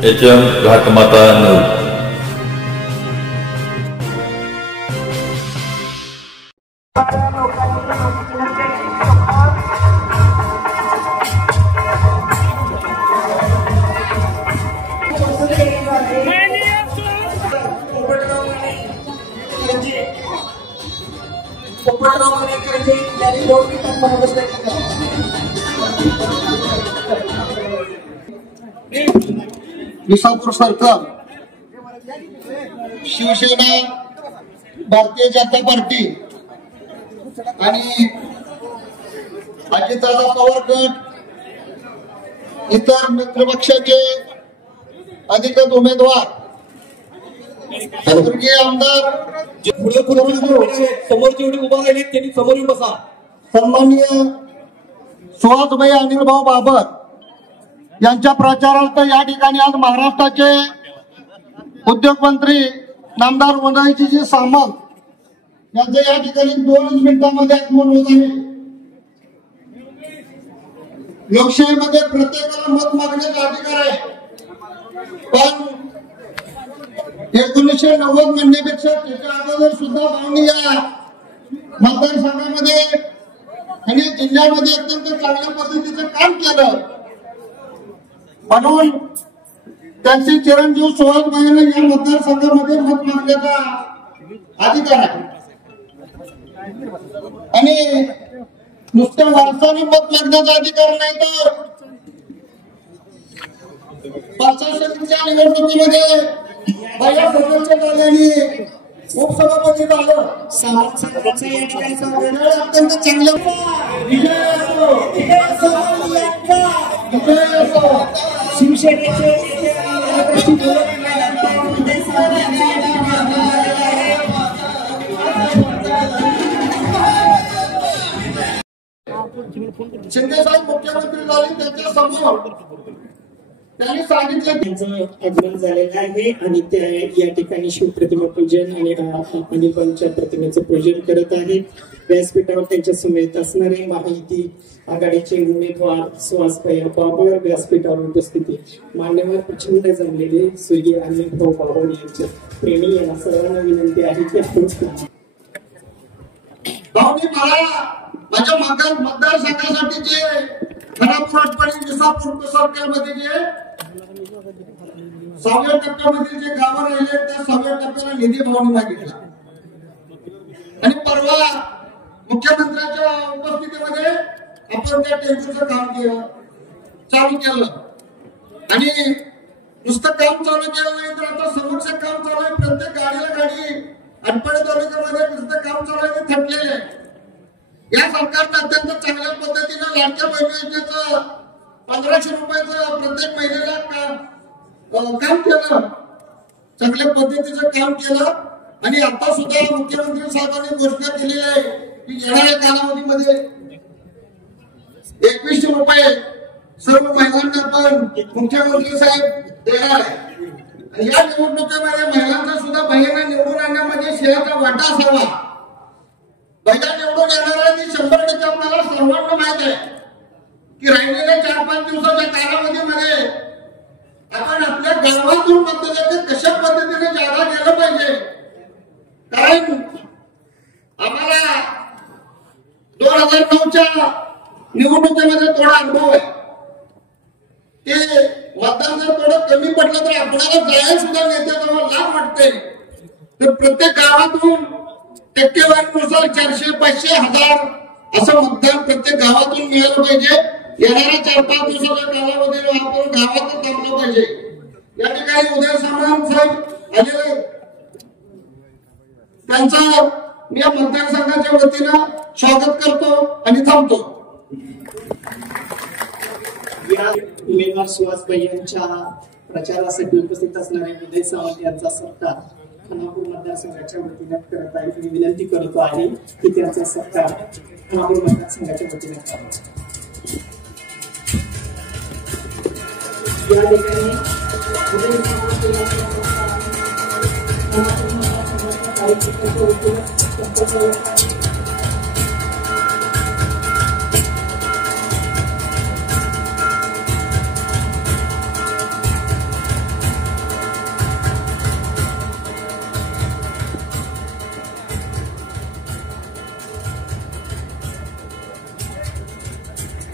HM घाटमाता नऊ. Visapur circle Shiv Sena Bharatiya Janata party आणि अजितदादा पवार गट इतर मित्रपक्षाचे अधिकृत उमेदवार स्वर्गीय आमदार समोर जेवढे उभा राहिले त्यांनी समोर येऊन बसा. सन्माननीय सुहासभाई अनिलभाऊ बाबर यांच्या प्रचारार्थ या ठिकाणी आज महाराष्ट्राचे उद्योग मंत्री नामदार वनरायजी सामंत यांचे या ठिकाणी 2 मिनिटांमध्ये आगमन होत आहे. लोकशाहीमध्ये प्रत्येकाला मत मागण्याचा अधिकार आहे, पण 1990 म्हणण्यापेक्षा त्याच्या अगोदर सुद्धा भावनी या मतदारसंघामध्ये आणि जिल्ह्यामध्ये अत्यंत चांगल्या पद्धतीचं काम केलं, म्हणून त्यांचे चिरंजीव सुहासभाईंना या मतदारसंघामध्ये मत मागण्याचा अधिकार आहे. आणि नुसत्या वारसाने मत मागण्याचा अधिकार नाही, तर पंचायत समितीच्या निवडणुकीमध्ये पहिल्या सदस्य झाल्याने उपसभापती झालं. अत्यंत चांगलं शिवसेनेचे शिंदे साहेब मुख्यमंत्री झाले त्याच्या समोर त्यांनी सांगितलं त्यांचं आगमन झालेलं आहे आणि ते या ठिकाणी शिवप्रतिमा पूजन आणि अनिलबाईंच्या प्रतिमेचं पूजन करत आहेत. व्यासपीठावर त्यांच्या समेत असणारे महायुती आघाडीचे उमेदवार सुहासभाई बाबर व्यासपीठावर उपस्थिती मान्यवर प्रचंड जमलेले स्वर्गीय अनिलभाऊ बाबर यांचे प्रेमी यांना सर्वांना विनंती आहे की माझ्या मतदारसंघासाठी जे खराबपुराटपणे विसापूर सर्कलमध्ये जे 6व्या टप्प्यामध्ये जे गावं राहिले त्या 6व्या टप्प्याला निधी भावनी मागितला आणि परवा मुख्यमंत्र्यांच्या उपस्थितीमध्ये आपण त्या टेम्पोचं काम चालू केलं आणि नुसतं काम चालू केलं नाही तर आता समक्ष काम चालू आहे. प्रत्येक गाडीला गाडी अटपडे तालुक्यामध्ये नुसतं काम चालू आहे ते थकलेले आहे. या सरकारनं अत्यंत चांगल्या पद्धतीने लाडक्या बहिणीचं 1500 रुपयाचं प्रत्येक महिन्याला काम केलं, चांगल्या पद्धतीचं काम केलं आणि आता सुद्धा मुख्यमंत्री साहेबांनी घोषणा केलेली आहे की येणाऱ्या कालावधीमध्ये 2100 रुपये सर्व महिलांना पण मुख्यमंत्री साहेब देणार आहे. आणि या निवडणुकीमध्ये महिलांचा सुद्धा महिलांना निवडून आणण्यामध्ये शेअरचा वाटा असावा. महिला निवडून येणार आहे ती 100% आपल्याला सर्वांना माहित आहे की राहिलेल्या 4-5 दिवसाच्या कालावधीमध्ये आपण आपल्या गावातून मतदान कशा पद्धतीने जागा गेलं पाहिजे. कारण आम्हाला 2009च्या निवडणुकीमध्ये थोडा अनुभव आहे. ते मतदान जर थोडं कमी पडलं तर आपल्याला जायला सुद्धा नेत्याला लाभ वाटते. तर प्रत्येक गावातून टक्केवारीनुसार 400, 500, 1000 असं मतदान प्रत्येक गावातून मिळालं पाहिजे. येणाऱ्या 4-5 दिवसाच्या कालावधीला आपण गावातच थांबलं पाहिजे. या ठिकाणी उदय सामंत साहेब आलेले त्यांचं मी या मतदारसंघाच्या वतीनं स्वागत करतो आणि थांबतो. या उमेदवार सुहासभाई यांच्या प्रचारासाठी उपस्थित असणारे उदय सामंत यांचा सत्कार खानापूर मतदारसंघाच्या वतीने करत आहे. मी विनंती करतो आहे की त्यांचा सत्कार खानापूर मतदारसंघाच्या वतीने करावा. या ठिकाणी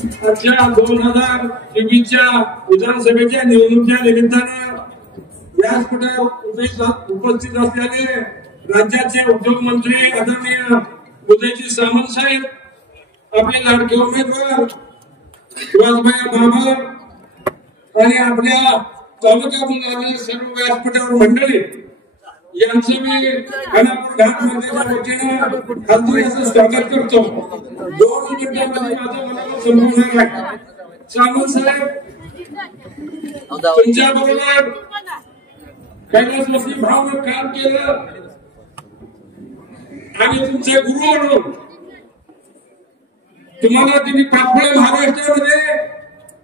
आजच्या 2024च्या विधानसभेच्या निवडणुकीच्या निमित्तानं व्यासपीठावर उपस्थित असलेले राज्याचे उद्योग मंत्री आदरणीय उदयजी सामंत साहेब, आपले लाडके उमेदवार सुभाषभाई बाबर आणि आपल्या तालुक्यातून आलेले सर्व व्यासपीठावर मंडळी यांचं मी खानापूर घाट मंदिराच्या वतीनं खासदार असं स्वागत करतो. 2 मिनिटांमध्ये माझं मनाला संपवणार आहे. सामंत साहेब, तुमच्या बरोबर कैलासवासी भावनं काम केलं आणि तुमचे गुरु म्हणून तुम्हाला त्यांनी पाचपुळे महाराष्ट्रामध्ये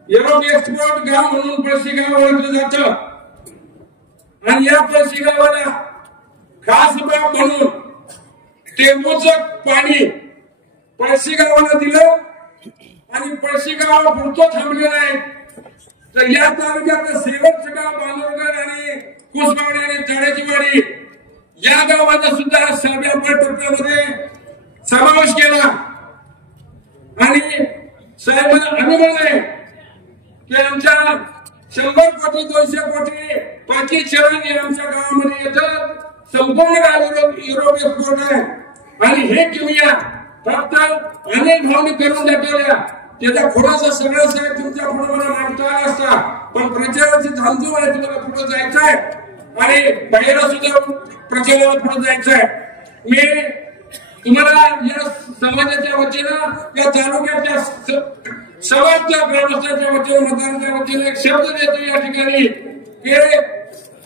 युरोप एक्सपोर्ट गाव म्हणून पळशी गाव ओळखलं जातं. आणि या पळशी गावाला खास बाब म्हणून टेंबूचं पाणी पळशी गावाला दिलं आणि पळशी गावापुरतं थांबलेलं आहे. तर या तालुक्यातलं शेवटचं गाव बांधवगड आणि कुसबावडी आणि तळ्याची वाडी या गावाचा सुद्धा 6व्या टप्प्यामध्ये समावेश केला. आणि साहेबांना अनुभव आहे की आमच्या 100 कोटी 200 कोटी पाकी चरण आमच्या गावामध्ये येतात. संपूर्ण गाव युरोप एक्सपोर्ट आहे. आणि हे किमया फक्त अनेक भावनी करून दाखवल्या. त्याचा थोडासा सगळं साहेब तुमच्या पुढे मला मांडता आला असता, पण प्रचाराची धामधूम आहे. तुम्हाला पुढे जायचं आहे आणि बाहेर सुद्धा प्रचाराला पुढे जायचं आहे. मी तुम्हाला या समाजाच्या वतीनं या तालुक्याच्या समाजच्या ग्रामस्थांच्या वतीनं मतदारांच्या वतीनं एक शब्द देतो या ठिकाणी की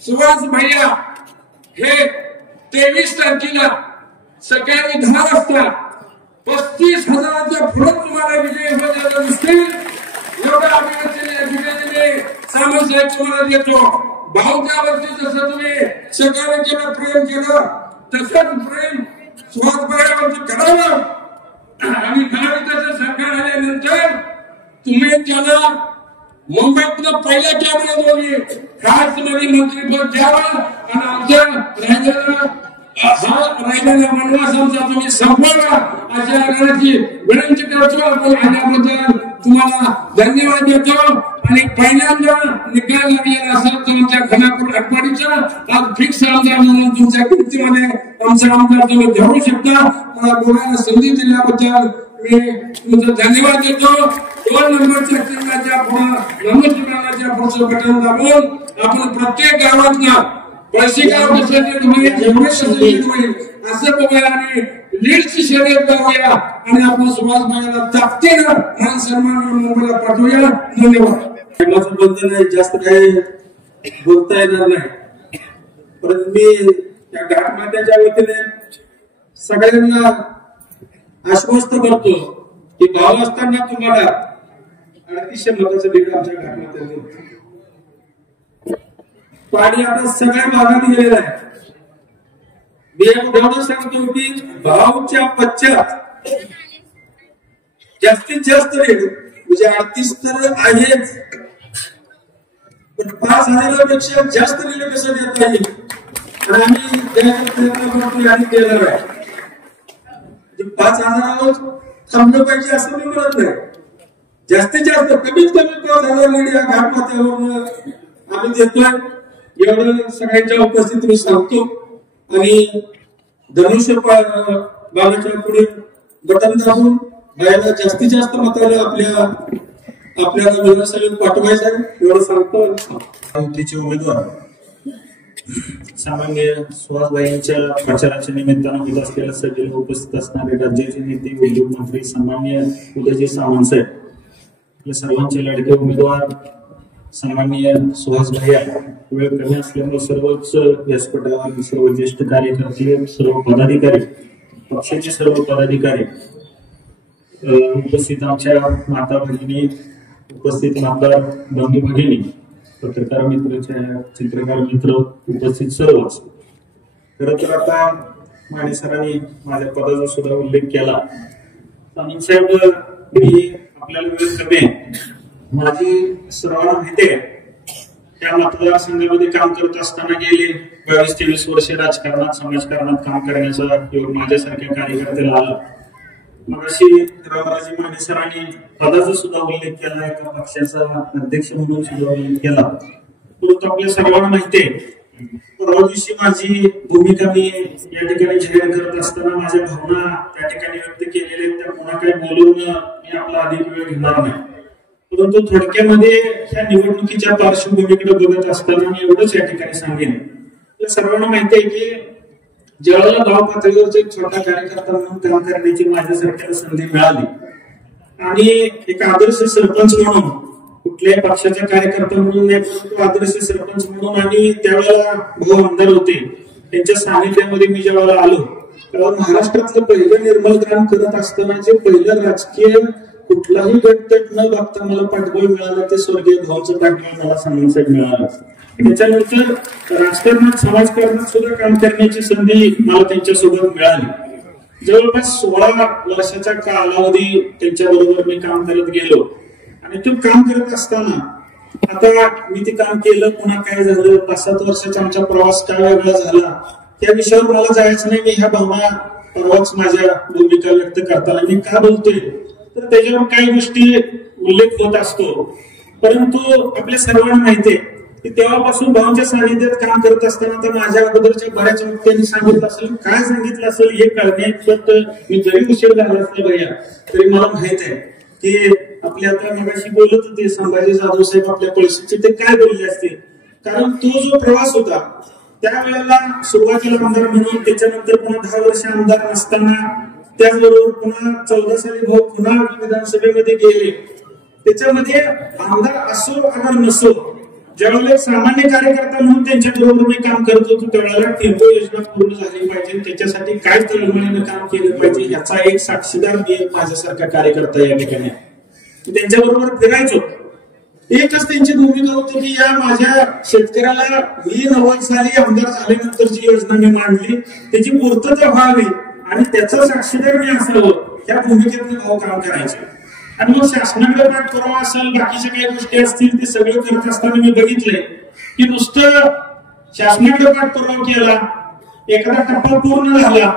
सुभाष भैया हे 23 तारखेला सकाळी 10 वाजता 35,000च्या पुढे तुम्हाला विजय होण्याला दिसतील. एवढं अभिनंदन सामंत साहेब तुम्हाला देतो. भाऊच्या वरती जसं तुम्ही सगळ्यांनी केलं प्रेम केलं तसंच प्रेम सुभाषबाईवरती करावं. आणि महाविकास सरकार आल्यानंतर तुम्ही त्याला मुंबईतनं पहिल्या कॅबिनेटमध्ये खास मंत्रीपद द्यावं आणि आमच्या राहिलेला वनवास आमचा तुम्ही संपवा अशा आग्रहाची विनंती करतो. आपण आल्याबद्दल तुम्हाला धन्यवाद देतो. आणि पहिल्यांदा निकाल लागलेला असेल तर आमच्या खानापूर आटपाडीचा आज फिक्स आमदार म्हणून तुमच्या कीर्तीमध्ये आमचा आमदार तुम्ही धरू शकता. मला बोलायला संधी दिल्याबद्दल मी तुमचा धन्यवाद देतो. 2 नंबरच्या चिन्हाच्या पुढे नमस्काराच्या पुढचं बटन दाबून आपण प्रत्येक गावातला पळशी गाव कसं होईल असं बघूया आणि लीडची शर्यत लावूया आणि आपण सुभाषबाईला ताकदीनं मान सन्मान मुंबईला पाठवूया. धन्यवाद. माझं बंधन आहे, जास्त काही बोलता येणार नाही, परंतु मी त्या घाट मात्याच्या वतीने सगळ्यांना आश्वस्त करतो की भाव असताना तुम्हाला 3800 मताचं लीड आमच्या घाट मात्याचं पाणी आता सगळ्या भागात गेलेलं आहे. मी एवढं सांगतो की भावच्या पश्चात जास्तीत जास्त लीड म्हणजे 38 तर आहेच, पण 5,000पेक्षा जास्त लीड कसं देता येईल आणि आम्ही प्रयत्न केलेला आहे. 5,000 थांबलं पाहिजे असं मी म्हणत नाही. जास्तीत जास्त कमीत कमी 5,000 लीड या घाट माथ्यावर आम्ही देतोय. एवढं सगळ्यांच्या उपस्थितीत मी सांगतो. आणि धनुष्य बाबाच्या पुढे बटन दाबून बायला जास्तीत जास्त मताला आपल्याला विधानसभेत पाठवायचं आहे एवढं सांगतो. युतीचे उमेदवार सामान्य सुभाषबाईंच्या प्रचाराच्या निमित्तानं होत असलेल्या सभेला उपस्थित असणारे राज्याचे नेते उद्योग मंत्री सन्माननीय उदयजी सामंत साहेब, आपल्या सर्वांचे लाडके उमेदवार सन्माननीय सुभाषभाई, वेळ कमी असल्यामुळे सर्वच व्यासपीठावर सर्व ज्येष्ठ कार्यकर्ते, सर्व पदाधिकारी, पक्षाचे सर्व पदाधिकारी उपस्थित, आमच्या माता भगिनी उपस्थित, मतदार बंधू भगिनी, पत्रकार मित्र, चित्रकार मित्र उपस्थित सर्वच. खरं तर आता माने सरांनी माझ्या पदाचा सुद्धा उल्लेख केला. सामंत साहेब, मी आपल्याला वेळ कमी, माझी सर्वांना माहिती आहे त्या मतदारसंघामध्ये काम करत असताना गेले 22 ते 20 वर्षे राजकारणात समाजकारणात काम करण्याचा योग माझ्यासारख्या कार्यकर्त्याला आला. मगाशी रामराजे माने सरांनी पदाचा सुद्धा उल्लेख केला, एका पक्षाचा अध्यक्ष म्हणून सुद्धा उल्लेख केला. परंतु आपल्या सर्वांना माहिती आहे, परवा दिवशी माझी भूमिका मी या ठिकाणी जाहीर करत असताना माझ्या भावना त्या ठिकाणी व्यक्त केलेल्या, त्या पुन्हा काही बोलून मी आपला अधिक वेळ घेणार नाही. परंतु थोडक्यामध्ये ह्या निवडणुकीच्या पार्श्वभूमीकडे बघत असताना मी एवढंच या ठिकाणी सांगेन, सर्वांना माहिती आहे की ज्यावेळेला गाव पातळीवरचा एक छोटा कार्यकर्ता म्हणून काम करण्याची माझ्यासारख्याला संधी मिळाली आणि एक आदर्श सरपंच म्हणून, कुठल्याही पक्षाच्या कार्यकर्ता म्हणून नाही परंतु आदर्श सरपंच म्हणून, आणि त्यावेळेला भाऊ आमदार होते त्यांच्या सानिध्यामध्ये मी ज्यावेळेला आलो तेव्हा महाराष्ट्रातलं पहिलं निर्मल ग्राम करत असताना जे पहिलं राजकीय कुठलाही गटतट न बघता मला पाठबळ मिळालं ते स्वर्गीय भाऊचं पाठबळ मला सांगण्यासाठी मिळालं. त्याच्यानंतर राजकारणात समाजकारणात सुद्धा काम करण्याची संधी मला त्यांच्यासोबत मिळाली. जवळपास 16 वर्षाच्या कालावधी त्यांच्या बरोबर मी काम करत गेलो आणि ते काम करत असताना आता मी ते काम केलं, पुन्हा काय झालं, 5-7 वर्षाचा आमचा प्रवास काय वेगळा झाला त्या विषयावर मला जायचं नाही. मी ह्या भावना परवाच माझ्या भूमिका व्यक्त करताना मी का बोलतोय तर त्याच्यावर काही गोष्टी उल्लेख होत असतो. परंतु आपल्या सर्वांना माहिती आहे की तेव्हापासून भावांच्या सानिध्यात काम करत असताना तर माझ्या अगोदरच्या बऱ्याच व्यक्तींनी सांगितलं असेल, काय सांगितलं असेल हे कळण्यात मी जरी उशीर झाला असला भैया तरी मला माहित आहे की आपले आता मगाशी बोलत होते संभाजी जाधव साहेब आपल्या पळशीचे, ते काय बोलले असतील. कारण तो जो प्रवास होता त्यावेळेला सुरुवातीला आमदार म्हणून, त्याच्यानंतर पुन्हा 10 वर्ष आमदार नसताना, त्याचबरोबर पुन्हा 14 साली भाऊ पुन्हा विधानसभेमध्ये गेले. त्याच्यामध्ये आमदार असो अगर नसो, ज्यावेळेला सामान्य कार्यकर्ता म्हणून त्यांच्या बरोबर मी काम करत होतो त्यावेळेला टेम्पो योजना पूर्ण झाली पाहिजे, त्याच्यासाठी काय तळमळीनं काम केलं पाहिजे याचा एक साक्षीदार मी माझ्यासारखा कार्यकर्ता या ठिकाणी त्यांच्याबरोबर फिरायचो. एकच त्यांची भूमिका होती की या माझ्या शेतकऱ्याला मी 90 साली आमदार झाल्यानंतर जी योजना मी मांडली त्याची पूर्तता व्हावी आणि त्याचा साक्षीदार मी असावं, त्या भूमिकेतून भाऊ काम करायचे. आणि मग शासनाकडे पाठपुरावा असेल, बाकीच्या काही गोष्टी असतील ते सगळं करत असताना मी बघितलंय की नुसतं शासनाकडे पाठपुरावा केला, एखादा टप्पा पूर्ण झाला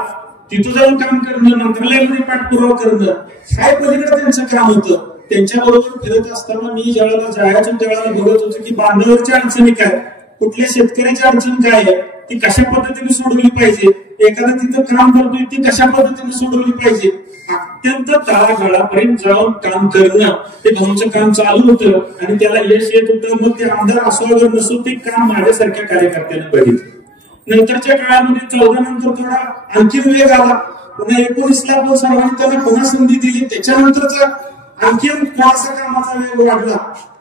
तिथं जाऊन काम करणं, मंत्रालयामध्ये पाठपुरावा करणं, काय पलीकडे त्यांचं काम होतं. त्यांच्या बरोबर फिरत असताना मी ज्यावेळेला जायचो त्यावेळेला बघत होतो की बांधावरच्या अडचणी काय, कुठल्या शेतकऱ्याची अडचण काय आहे, ती कशा पद्धतीने सोडवली पाहिजे, एखादा तिथं काम करतोय ती कशा पद्धतीने सोडवली पाहिजे, अत्यंत तळागाळापर्यंत जाऊन काम करणं हे भाऊचं काम चालू होतं आणि त्याला यश येत होतं. मग ते आमदार असो अगर नसो ते काम माझ्यासारख्या कार्यकर्त्याने बघितलं. नंतरच्या काळामध्ये 14 नंतर थोडा आणखी वेग आला, पुन्हा 19ला आपण सर्वांनी त्यांना पुन्हा संधी दिली, त्याच्यानंतरचा आणखी थोडासा कामाचा वेग वाढला.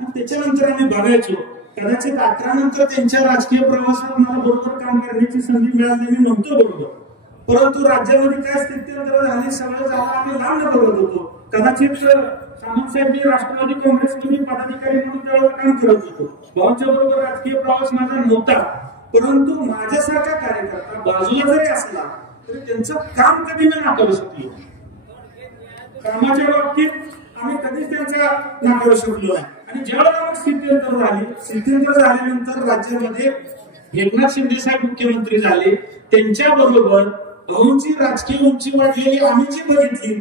त्याच्यानंतर आम्ही बघायचो कदाचित 18 नंतर त्यांच्या राजकीय प्रवासात मला बरोबर काम करण्याची संधी मिळाली मी नव्हतो बरोबर, परंतु राज्यामध्ये काय स्थित्यंतर झाली सगळं झालं आम्ही लांब बघत होतो. कदाचित सामंत साहेब मी राष्ट्रवादी काँग्रेसमध्ये पदाधिकारी म्हणून त्यावेळेला काम करत होतो, भावांच्या बरोबर राजकीय प्रवास माझा नव्हता. परंतु माझ्यासारखा कार्यकर्ता बाजूला जरी असला तरी त्यांचं काम कधी मी नाकारू शकलो, कामाच्या बाबतीत आम्ही कधीच त्यांचा नाकारू शकलो नाही. आणि ज्यावेळेला स्थित्यंतर झाल्यानंतर राज्यामध्ये एकनाथ शिंदे साहेब मुख्यमंत्री झाले, त्यांच्या बरोबर भाऊंची राजकीय उंची वाढलेली आम्ही जी बघितली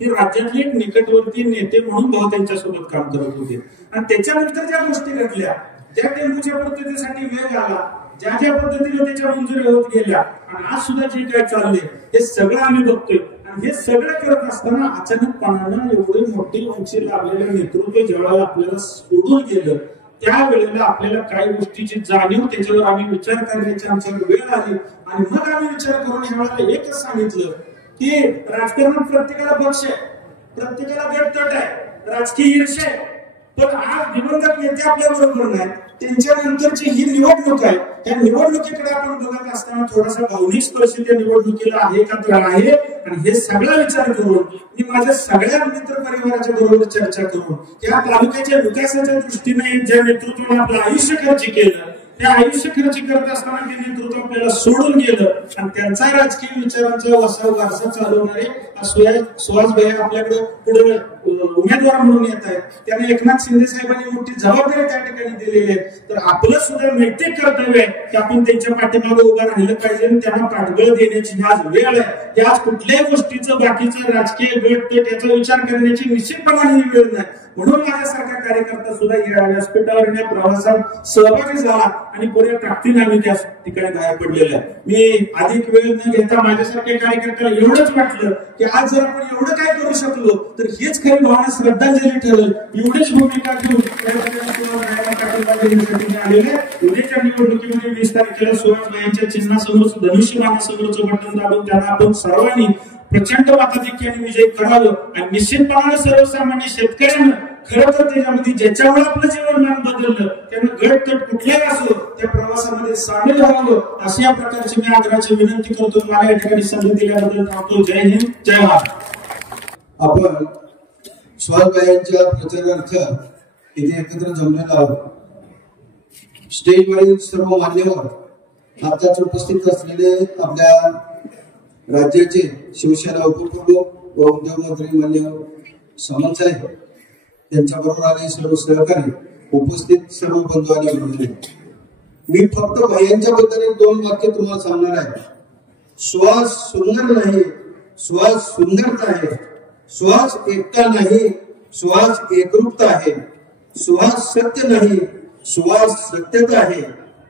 ती राज्यातले एक निकटवर्ती नेते म्हणून भाऊ त्यांच्यासोबत काम करत होते. आणि त्याच्यानंतर ज्या गोष्टी घडल्या, ज्या टेम्पोच्या पद्धतीसाठी वेग आला, ज्या ज्या पद्धतीने त्याच्या मंजुरी होत गेल्या आणि आज सुद्धा जे काय चालले हे सगळं आम्ही बघतोय. आणि हे सगळं करत असताना अचानकपणानं एवढी मोठी उंची लाभलेलं नेतृत्व जेव्हा आपल्याला सोडून गेलं त्यावेळेला आपल्याला काही गोष्टीची जाणीव, त्याच्यावर आम्ही विचार करण्याची आमच्यावर वेळ आली. आणि मग आम्ही विचार करून ह्यावेळेला एकच सांगितलं की राजकारणात प्रत्येकाला पक्ष आहे, प्रत्येकाला गटतट आहे, राजकीय ईर्ष्या आहे, पण आज दिवंगत नेते आपल्या बरोबर नाही, त्यांच्या नंतरची ही निवडणूक आहे. त्या निवडणुकीकडे आपण बघत असताना थोडासा भावनिक स्पर्श त्या निवडणुकीला आहे का तर आहे. आणि हे सगळा विचार करून मी माझ्या सगळ्या मित्र परिवाराच्या बरोबर चर्चा करून या तालुक्याच्या विकासाच्या दृष्टीने ज्या नेतृत्वाने आपलं आयुष्य खर्च केलं त्या आयुष्य खर्च करत असताना ते नेतृत्व आपल्याला सोडून गेलं आणि त्यांचा राजकीय विचारांचा वारसा चालवणारे सुहास भैया आपल्याकडे पुढे उमेदवार म्हणून येत आहेत, त्यांना एकनाथ शिंदे साहेबांनी मोठी जबाबदारी त्या ठिकाणी दिलेली आहे. तर आपलं सुद्धा नैतिक कर्तव्य आहे की आपण त्यांच्या पाठीमागे उभं राहिलं पाहिजे आणि त्यांना पाठबळ देण्याची आज वेळ आहे. त्याच कुठल्याही गोष्टीचं बाकीचं राजकीय गट त्याचा विचार करण्याची निश्चितपणाने वेळ नाही. म्हणून माझ्यासारखा कार्यकर्ता सुद्धा या व्यासपीठावर या प्रवासात सहभागी झाला आणि पुढे ताकदीने आम्ही त्या ठिकाणी बाहेर पडलेलं आहे. मी अधिक वेळ न घेता माझ्यासारख्या कार्यकर्त्याला एवढंच वाटलं की आज जर आपण एवढं काय करू शकलो तर हीच खरी भावना श्रद्धांजली ठरेल. एवढीच भूमिका घेऊन आलेले उद्याच्या निवडणुकीमध्ये 20 तारखेला सुहासबाईंच्या चिन्हासमोर धनुष्यबाणासमोरचं बटन दाबून त्यांना आपण सर्वांनी प्रचंड मताधिक्याने विजय करावं आणि निश्चितपणाने सर्वसामान्य शेतकऱ्यांना खरं तर त्याच्यामध्ये ज्याच्यामुळे आपलं जीवनमान बदललं त्यांना गट तट कुठल्याही असो त्या प्रवासामध्ये सामील व्हावं अशा या प्रकारची मी आग्रहाची विनंती करतो. मला या ठिकाणी संधी दिल्याबद्दल थांबतो. जय हिंद, जय महाराष्ट्र. आपण सुहासबाईंच्या प्रचारार्थ इथे एकत्र जमलेलो आहोत. स्टेजवरील सर्व मान्यवर, आताच उपस्थित असलेले आपल्या राज्याचे शिवसेना उपप्रमुख व उद्योगमंत्री मान्य सामंत साहेब, त्यांच्याबरोबर आले सर्व सहकारी, उपस्थित सर्व बंधू आणि मंडळी. मी फक्त भैयांच्या बद्दल एक 2 वाक्य तुम्हाला सांगणार आहे. सुहास सुंदर नाही, सुहास सुंदरता आहे. सुहास एकता नाही, सुहास एकरूपता आहे. सुहास सत्य नाही, सुहास सत्यता आहे.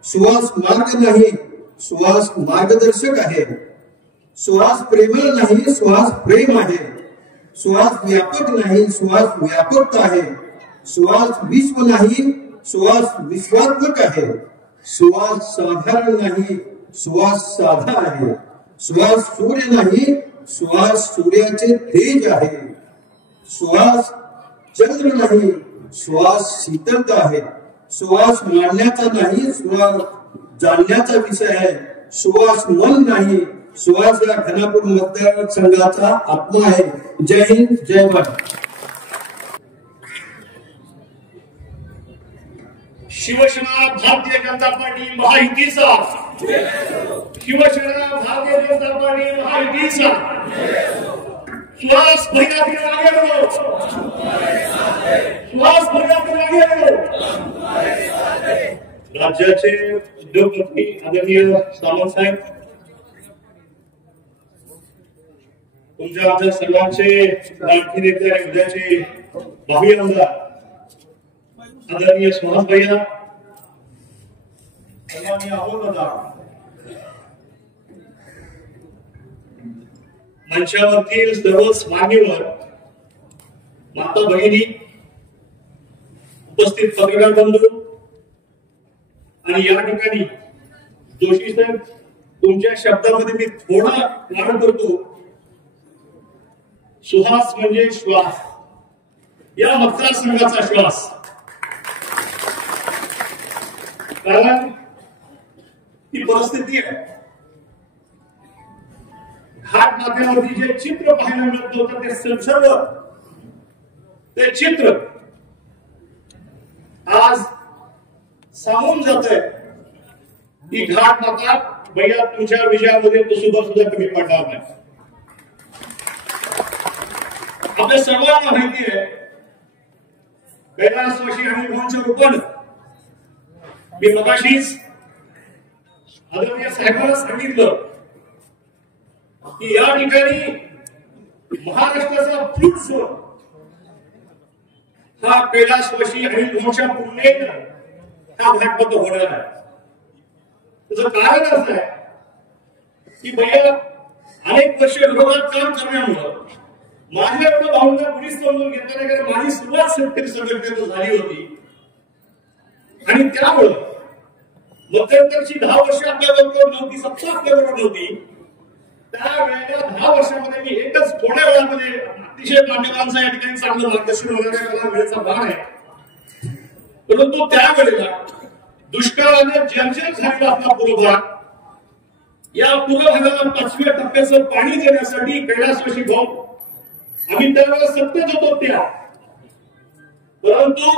सुहास मार्ग नाही, सुहास मार्गदर्शक आहे. सुहास प्रेमळ नाही, सुहास प्रेम आहे. सुहास व्यापक नाही, सुहास व्यापकता आहे. सुहास विश्व नाही, सुहास विश्वात्मक आहे. सुहास साधारण नाही, सुहास साधा आहे. सुहास सूर्य नाही, सुहास सूर्याचे तेज आहे. सुहास चंद्र नाही, सुहास शीतलता आहे. सुहास मानण्याचा नाही, सुहास जाणण्याचा विषय आहे. सुहास मन नाही, सुहास या खानापूर मतदारसंघाचा आत्मा आहे. जय हिंद, जय भारत. शिवसेना भारतीय जनता पार्टी महायुतीचा, शिवसेना भारतीय जनता पार्टी महायुतीचा सुहास भैया लागेल, सुहास भैया लागेल. राज्याचे उद्योगपती आदरणीय सामंत साहेब, तुमच्या आमच्या सर्वांचे लाडके नेते आणि उद्याचे भावी आमदार आदरणीय सुहास भैया, आदरणीय अहोदादा, मंचावरतील सर्वच मान्यवर, माता भगिनी, उपस्थित पत्रकार बंधू आणि या ठिकाणी जोशी साहेब, तुमच्या शब्दामध्ये मी थोडा वाढ करतो. सुहास म्हणजे श्वास, या मतदारसंघाचा श्वास. कारण ही परिस्थिती आहे. घाट माथ्यावरती जे चित्र पाहायला मिळत होतं ते सर्व ते चित्र आज सांगून जात आहे की घाट माता भैया तुमच्या विजयामध्ये तो सुद्धा कमी पडणार नाही. आपल्या सर्वांना माहिती आहे कैलासवासी आणि मोहनच्या रूपानं मी मगाशीच आदरणीय साहेबांना सांगितलं की या ठिकाणी महाराष्ट्राचा फ्लूट शो हा कैलासवासी आणि मोहनच्या पूर्णेनं हा घाटबद्ध होणार आहे. त्याचं कारण असं आहे की भैया अनेक वर्ष विरोधात काम करण्यामुळं माझ्या एवढं भावना कुणीच समजून घेतलं नाही. कारण माझी सुरुवात शेतकरी संघटनेतून झाली होती आणि त्यामुळं मध्यंतरची 10 वर्ष आपल्याबरोबर नव्हती, सत्ता आपल्याबरोबर नव्हती. त्यावेळेला 10 वर्षामध्ये मी एकच थोड्या वेळामध्ये अतिशय मान्यवांचा या ठिकाणी चांगलं मार्गदर्शन होण्याचा वेळेचा भाग आहे. परंतु त्यावेळेला दुष्काळाने जर्जर झालेला आपला पूर्व भाग, या पूर्व भागाला 5व्या टप्प्याचं पाणी देण्यासाठी कैलासवासी भाऊ आम्ही त्यावेळेला सत्तेत होतो त्या. परंतु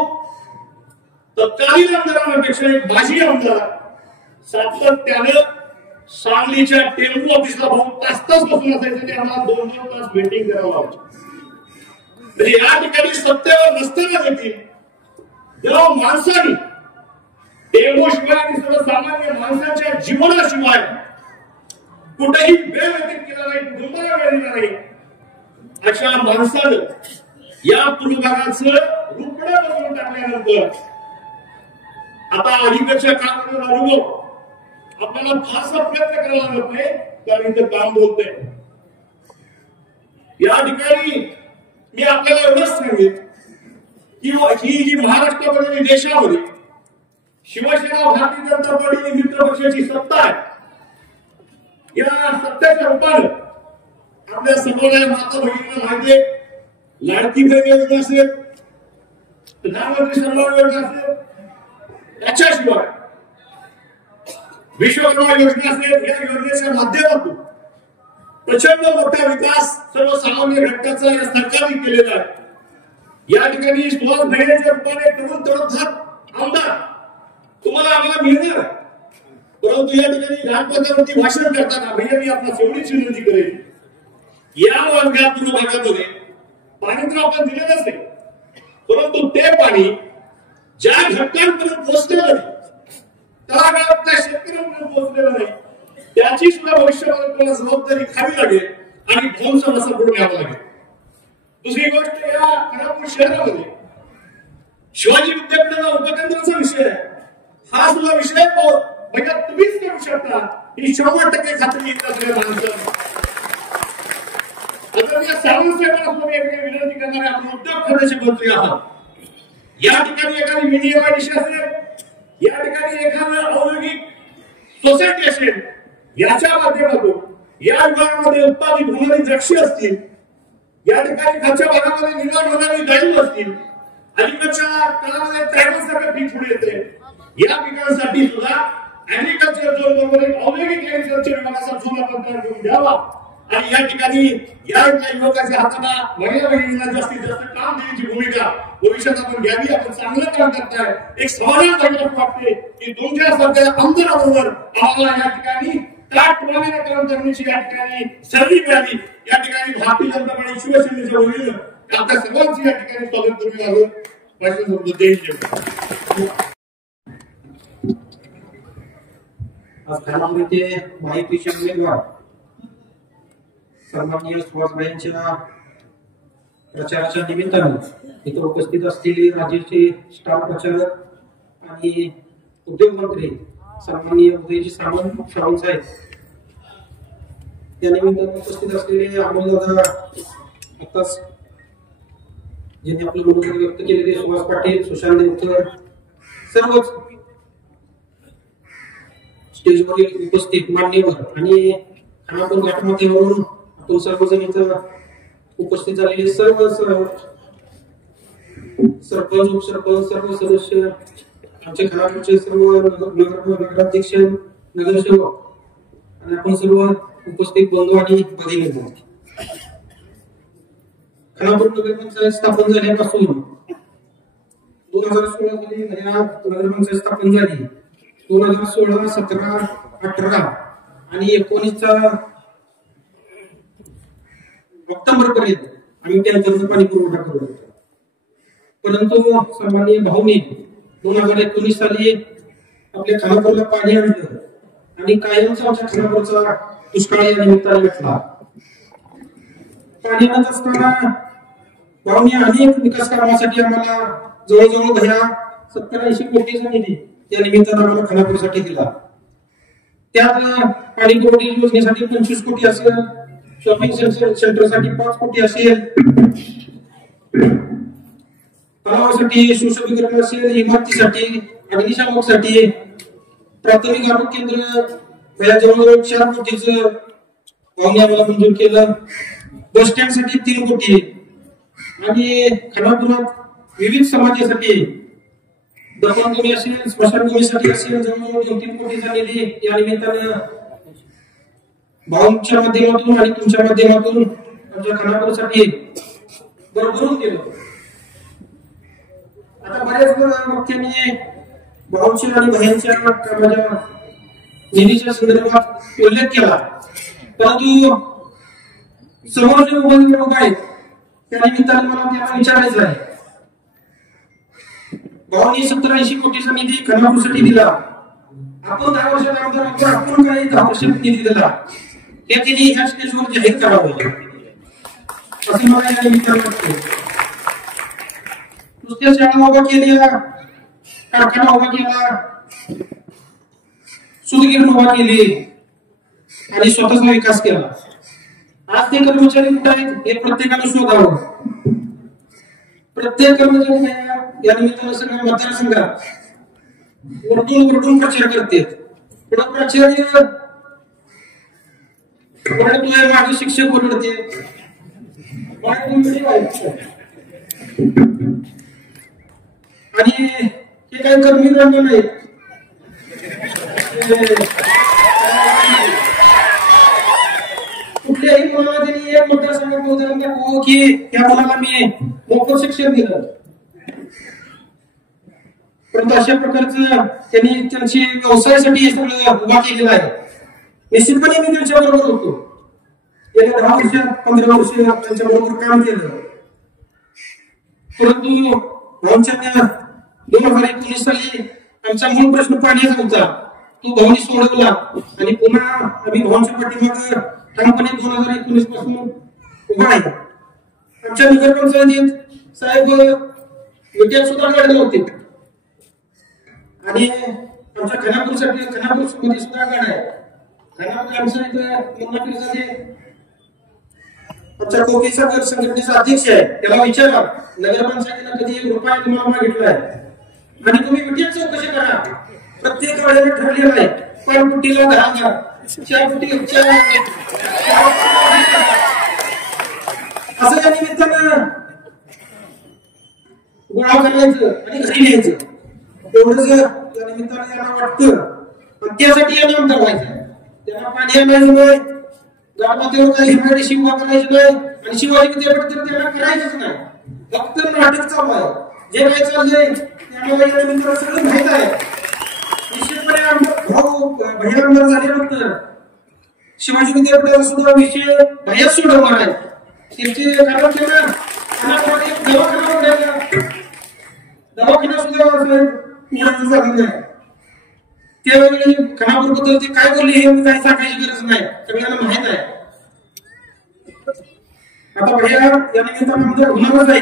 तत्कालीन आमदारांपेक्षा एक माजी आमदार सातत्यानं सांगलीच्या टेम्पो ऑफिसला भाऊ तास बसून असायचं. ते आम्हाला 2-2 तास वेटिंग करावं लागतं. म्हणजे या ठिकाणी सत्तेवर नसताना देखील जेव्हा माणसाने डेमोशिवाय आणि सर्वसामान्य माणसाच्या जीवनाशिवाय कुठेही वेळ व्यतीत केला नाही, कुटुंबाला वेळ दिला नाही, अशा माणसानं या पूर्व भागाचं रुपडं बनवून टाकल्यानंतर आता अलीकडच्या काळामध्ये अनुभव आपल्याला फारसा प्रयत्न करायला लागत नाही, कारण इथं काम बोलतंय. या ठिकाणी मी आपल्याला एवढंच सांगेन की ही जी महाराष्ट्रामध्ये देशामध्ये शिवसेना भारतीय जनता पार्टी मित्र पक्षाची सत्ता आहे, या सत्तेच्या रूपानं आपल्या सर्व माता भगिनींना माहिती आहे, लाडकी बहीण योजना असेल, प्रधानमंत्री सन्मान योजना असेल, त्याच्याशिवाय विश्वकर्मा योजना असेल, या योजनेच्या माध्यमातून प्रचंड मोठा विकास सर्वसामान्य घटकाचा या सरकारने केलेला आहे. या ठिकाणी सुहास बहिणीच्या रूपाने तरुण तरुण आमदार तुम्हाला आम्हाला मिळणार, परंतु या ठिकाणी राजपथावरती भाषण करताना भैया मी आपला एवढीच विनंती करेन, या वर्गातून भागामध्ये पाणी तर आपण दिलेलंच नाही, परंतु ते पाणी ज्या घटकांपर्यंत पोहोचलेलं नाही, तळागाळातल्या शेतकऱ्यांपर्यंत पोहोचलेलं नाही, त्याची सुद्धा भविष्यामध्ये तुम्हाला जबाबदारी घ्यावी लागेल आणि ध्वंस रसा पुढे घ्यावा लागेल. दुसरी गोष्ट, या खानापूर शहरामध्ये शिवाजी विद्यापीठाचा उपकेंद्राचा विषय आहे, हा सुद्धा विषय भैया तुम्हीच करू शकता ही 100% खात्री असलेल्या माणसं. सावंत साहेबांना विनंती करणारे आपण उद्योग खात्याचे मंत्री आहात, या ठिकाणी एखादी मिनी एमआयडीसी असेल, या ठिकाणी एखादं औद्योगिक सोसायटी असेल, याच्या माध्यमातून या विभागामध्ये उत्पादित होणारी द्राक्षे असतील, या ठिकाणी खालच्या भागामध्ये निर्माण होणारी डाळिंब असतील, अलीकडच्या काळामध्ये ट्रॅव्हल्ससारखं पीक पुढे येते, या पिकांसाठी सुद्धा ऍग्रिकल्चर झोन औद्योगिक ऍग्रिकल्चर विभागाचा जुना तंत्र घेऊन द्यावा आणि या ठिकाणी या युवकाच्या हाताला महिला भगिनींना जास्तीत जास्त काम देण्याची भूमिका भविष्यात आपण घ्यावी. आपण चांगलं काम करताय, एक समाधान वाटत वाटते की तुमच्यासारख्या आमदाराबरोबर आम्हाला या ठिकाणी ताटप्रमाणे काम करण्याची या ठिकाणी संधी मिळाली. या ठिकाणी भारतीय जनता पार्टी शिवसेनेच्या वतीनं आपल्या सर्वांची या ठिकाणी स्वागत करून आज खानापूर येथे माहितीचे उमेदवार सन्माननीय सुहासबाईंच्या प्रचाराच्या निमित्तानं इथे उपस्थित असलेले राज्याचे स्टार प्रचारक आणि उद्योग मंत्री सन्माननीय उदयजी सावंत साहेब, या निमित्तानं उपस्थित असलेले अमोलदादा आताच ज्यांनी आपलं मनोगत व्यक्त केलेले सुहास पाटील, सुशांत देवकर, सर्वच स्टेजवरील उपस्थित मान्यवर आणि खानापूर घाटमाथ्यावरून आपण सर्वजण इथं उपस्थित झालेले सर्व सरपंच, उपसरपंच, सर्व सदस्य, आमच्या खानापूरचे सर्व नगराध्यक्ष, नगरसेवक आणि आपण सर्व उपस्थित बंधू आणि भगिनी, खानापूर नगरपंचायत स्थापन झाल्यापासून 2016 मध्ये नगरपंचायत स्थापन झाली. 2016, 17, 18 आणि 19 ऑक्टोबर पर्यंत आम्ही टँकरनं पाणी पुरवठा करत होतो. परंतु सन्माननीय भाऊने 2019 साली आपल्या खानापूरला पाणी आणलं आणि कायमचा आमच्या खानापूरचा दुष्काळ या निमित्ताने भेटला. पाणी आणत असताना भाऊने अनेक विकास कामासाठी आम्हाला जवळजवळ 70-80 कोटीचा निधी या निमित्तानं आम्हाला खानापूरसाठी दिला. त्यात पाणी पुरवठा योजनेसाठी 25 कोटी असेल, शॉपिंग सेंटरसाठी 5 कोटी असेल, तलावासाठी सुशोभीकरण असेल, इमारतीसाठी, अग्निशामकसाठी, प्राथमिक आरोग्य केंद्र जवळजवळ 4 कोटीचं भावने आम्हाला मंजूर केलं. बस स्टँड साठी 3 कोटी आणि खानापुरात विविध समाजासाठी दफनभूमी असेल, स्मशानभूमीसाठी असेल जवळजवळ 2-3 कोटीचा निधी या निमित्तानं भाऊंच्या माध्यमातून आणि तुमच्या माध्यमातून आमच्या खानापूरसाठी भरभरून केलं. आता बऱ्याच वक्त्यांनी भाऊंच्या आणि बहिणीच्या कामाच्या निधीच्या संदर्भात उल्लेख केला, परंतु समोर जे उभा आहेत त्या निमित्ताने मला त्यांना विचारायचं आहे, भावांनी 70-80 कोटीचा निधी खानापूरसाठी दिला, आपण 10 वर्षात आमदार होतो, आपण काही 10 वर्षात निधी दिला, हे त्यांनी ह्या स्टेजवर जाहीर करावं असं मला या निमित्ताने वाटतं. नुसत्या शाळा उभा केल्या, कारखाना उभा केला, सूतगिरण उभा केली आणि स्वतःचा विकास केला. आज ते कर्मचारी कुठे आहेत हे प्रत्येकाने शोधावं. प्रत्येक कर्मचारी या निमित्तानं सगळ्या मतदारसंघात ओरडून प्रचार करते. पुढे प्राचार्य ओरडतोय, माझे शिक्षक ओरडते, आणि हे काही कर्मी रंग नाही. कुठल्याही मुलाला त्यांनी एक मतदारसंघात उदाहरण दाखवू की त्या मुलाला मी मोफत शिक्षण दिलं, परंतु अशा प्रकारचं त्यांनी त्यांची व्यवसायासाठी सगळं उभा केलेलं आहे. निश्चितपणे मी त्यांच्या बरोबर होतो. गेल्या 10 वर्ष 15 वर्ष त्यांच्या बरोबर काम केलं, परंतु भाऊंच्या 2019 साली आमचा मूळ प्रश्न पाण्याचा होता, तो भाऊंनी सोडवला आणि पुन्हा आम्ही भाऊंच्या पाठीमागे ठामपणे 2019 पासून उभा आहे. आमच्या नगरपंचायतीत साहेब विट्यात सुद्धा गाड्या नव्हते आणि आमच्या खानापूरसाठी खानापूरमध्ये सुद्धा गाड्या आहे. खानापूर आमच्या इथं मुन्ना पिरजादे आमच्या कोकेचा घर संघटनेचा अध्यक्ष आहे, त्याला विचारा नगरपंचायतीला कधी 1 रुपया तुम्हाला मागितलाय आणि तुम्ही विट्यात चौकशी करा. प्रत्येक गाड्याने ठरलेलं आहे, पाणपुटीला 10,000, 4 फुटी असं या निमित्तानं गोळा करायचं आणि घरी न्यायचं, एवढंच या निमित्तानं यांना वाटतं. त्यासाठी यांना आमदार व्हायचं, त्यांना पाणी आणायचं नाही, गावावर काही हिरवाडी शिवा करायची नाही आणि शिवाजी विद्यापीठ तर त्यांना करायचंच नाही. फक्त नाटक चालू आहे. जे काय चाललंय त्यामुळे या निमित्तानं सगळं माहित आहे. निश्चितपणे भाऊ भैया आमदार झाल्यानंतर शिवाजी विद्यापीठाचा सुद्धा विषय भैया सोडवणार आहे. त्यांचे कारण केलं दवाखाना सुद्धा पूर्ण झाला नाही. त्यावेळी खानापूर बद्दल ते काय बोलले हे काही सांगायची गरज नाही, सगळ्यांना माहित आहे. आता भैया या निमित्तानं आमदार होणारच आहे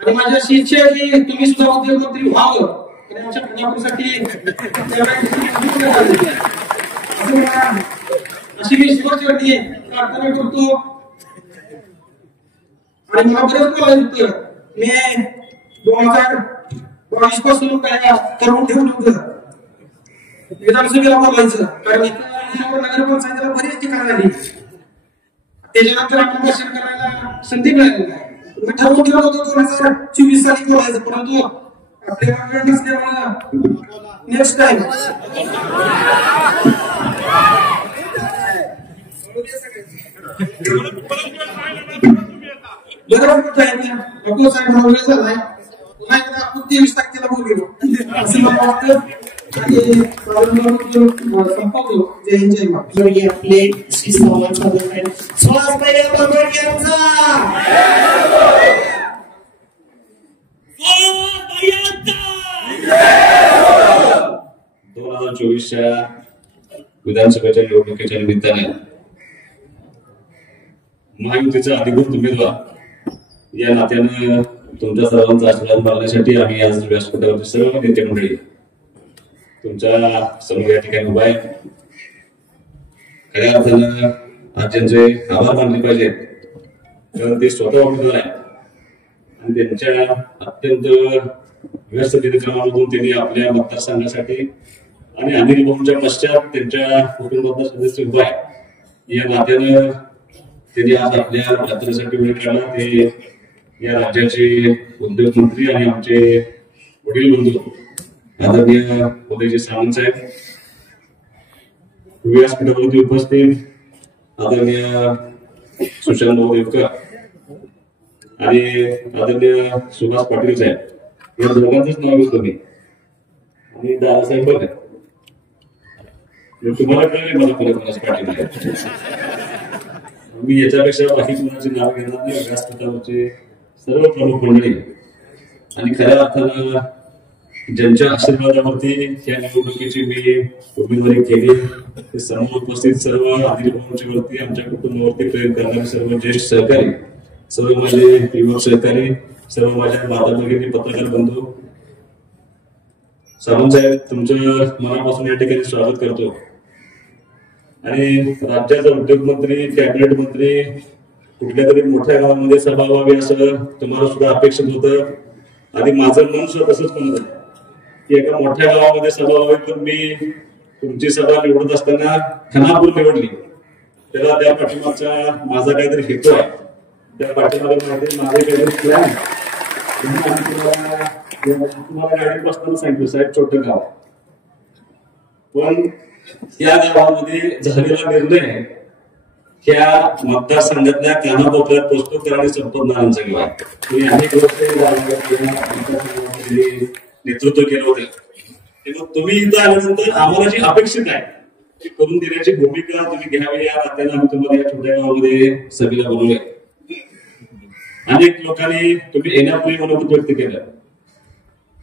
आणि माझी अशी इच्छा आहे की तुम्ही सुद्धा उद्योगमंत्री व्हावं आणि आमच्या खानापूरसाठी अशी मी ईश्वरचरणी प्रार्थना करतो. आणि मला बरंच बोलायचं होतं, मी 2022 पासून काय करून ठेवलं होतं विधानसभेला बोलायचं, कारण नगरपंचायतीला बरीच ठिकाण झाली, त्याच्यानंतर आपण भाषण करायला संधी मिळाली नाही. मी ठरवून ठेवलं होतं 2024 साली बोलायचं, परंतु आपल्याला वेळ नसल्यामुळे नेक्स्ट टाइम नको साहेब वेळ झालाय, पुन्हा एकदा आपण 23 तारखेला बोलू असं मला वाटतं. आणि संपवतो. जय हिंद जय महाराष्ट्र. आपले श्री संवाद साधक आहेत सुहास भाई बाबर यांचा 2024च्या विधानसभेच्या निवडणुकीच्या निमित्ताने महायुतीचा अधिकृत उमेदवार या नात्यानं तुमच्या सर्वांचा आशीर्वाद मागण्यासाठी आम्ही आज व्यासपीठावरती सर्व नेते मंडळी तुमच्या समोर या ठिकाणी उभा आहे. खऱ्या अर्थानं आज त्यांचे आभार मानले पाहिजे, कारण ते स्वतः उमेदवार आहे आणि त्यांच्या अत्यंत व्यस्त दिनक्रमामधून त्यांनी आपल्या मतदारसंघासाठी आणि अनिल भाऊंच्या पश्चात त्यांच्या कुटुंबातला सदस्य उभा आहे. या नात्यानं त्यांनी आज आपल्या यात्रेसाठी वेळ काढला. ते या राज्याचे उद्योगमंत्री आणि आमचे वडील बंधू आदरणीय उदयजी सावंत साहेब, व्यासपीठावरती उपस्थित आदरणीय सुशांत भाऊ देवकर आणि आदरणीय सुभाष पाटील साहेब, या दोघांचंच नाव घेतो मी आणि दादासाहेब बघ तुम्हाला कळले मला कोणाकोणाच पाटील आहे. मी याच्यापेक्षा बाकी कोणाची नाव घेणार नाही. व्यासपीठावरचे सर्व प्रमुख मंडळी आणि खऱ्या अर्थानं ज्यांच्या आशीर्वादावरती या निवडणुकीची मी उमेदवारी केली ते समोर उपस्थित सर्व अनिल भाऊंच्या वरती, आमच्या कुटुंबावरती प्रेम करणारे सर्व ज्येष्ठ सहकारी, सर्व माझे युवक सहकारी, सर्व माझ्या माता भगिनी, पत्रकार बंधू, सावंत साहेब तुमचं मनापासून या ठिकाणी स्वागत करतो. आणि राज्याचा उद्योग मंत्री, कॅबिनेट मंत्री कुठल्या तरी मोठ्या गावामध्ये सभा व्हावी असं तुम्हाला सुद्धा अपेक्षित होतं. आणि माझं मन सुद्धा तसंच म्हणत आहे की एका मोठ्या गावामध्ये सभा व्हावी. पण मी तुमची सभा निवडत असताना खानापूर निवडली. त्याला त्या पाठीमागचा माझा काहीतरी हेतू आहे. त्या पाठीमागे माझे काहीतरी प्लॅन तुम्हाला गाडीत बसताना सांगितलं साहेब छोटं गाव, पण या गावामध्ये झालेला निर्णय ह्या मतदारसंघातल्या कानाकोपऱ्यात पोचतो. कारण संपतनारायणचं गाव आहे. तुम्ही अनेक वर्ष नेतृत्व केलं होतं. तेव्हा तुम्ही इथं आल्यानंतर आम्हाला जी अपेक्षित आहे ती करून देण्याची भूमिका तुम्ही घ्यावी या नात्यानं आम्ही तुम्हाला या छोट्या गावामध्ये सभेला बोलवलंय. अनेक लोकांनी तुम्ही येण्यापूर्वी मनोगत व्यक्त केलं.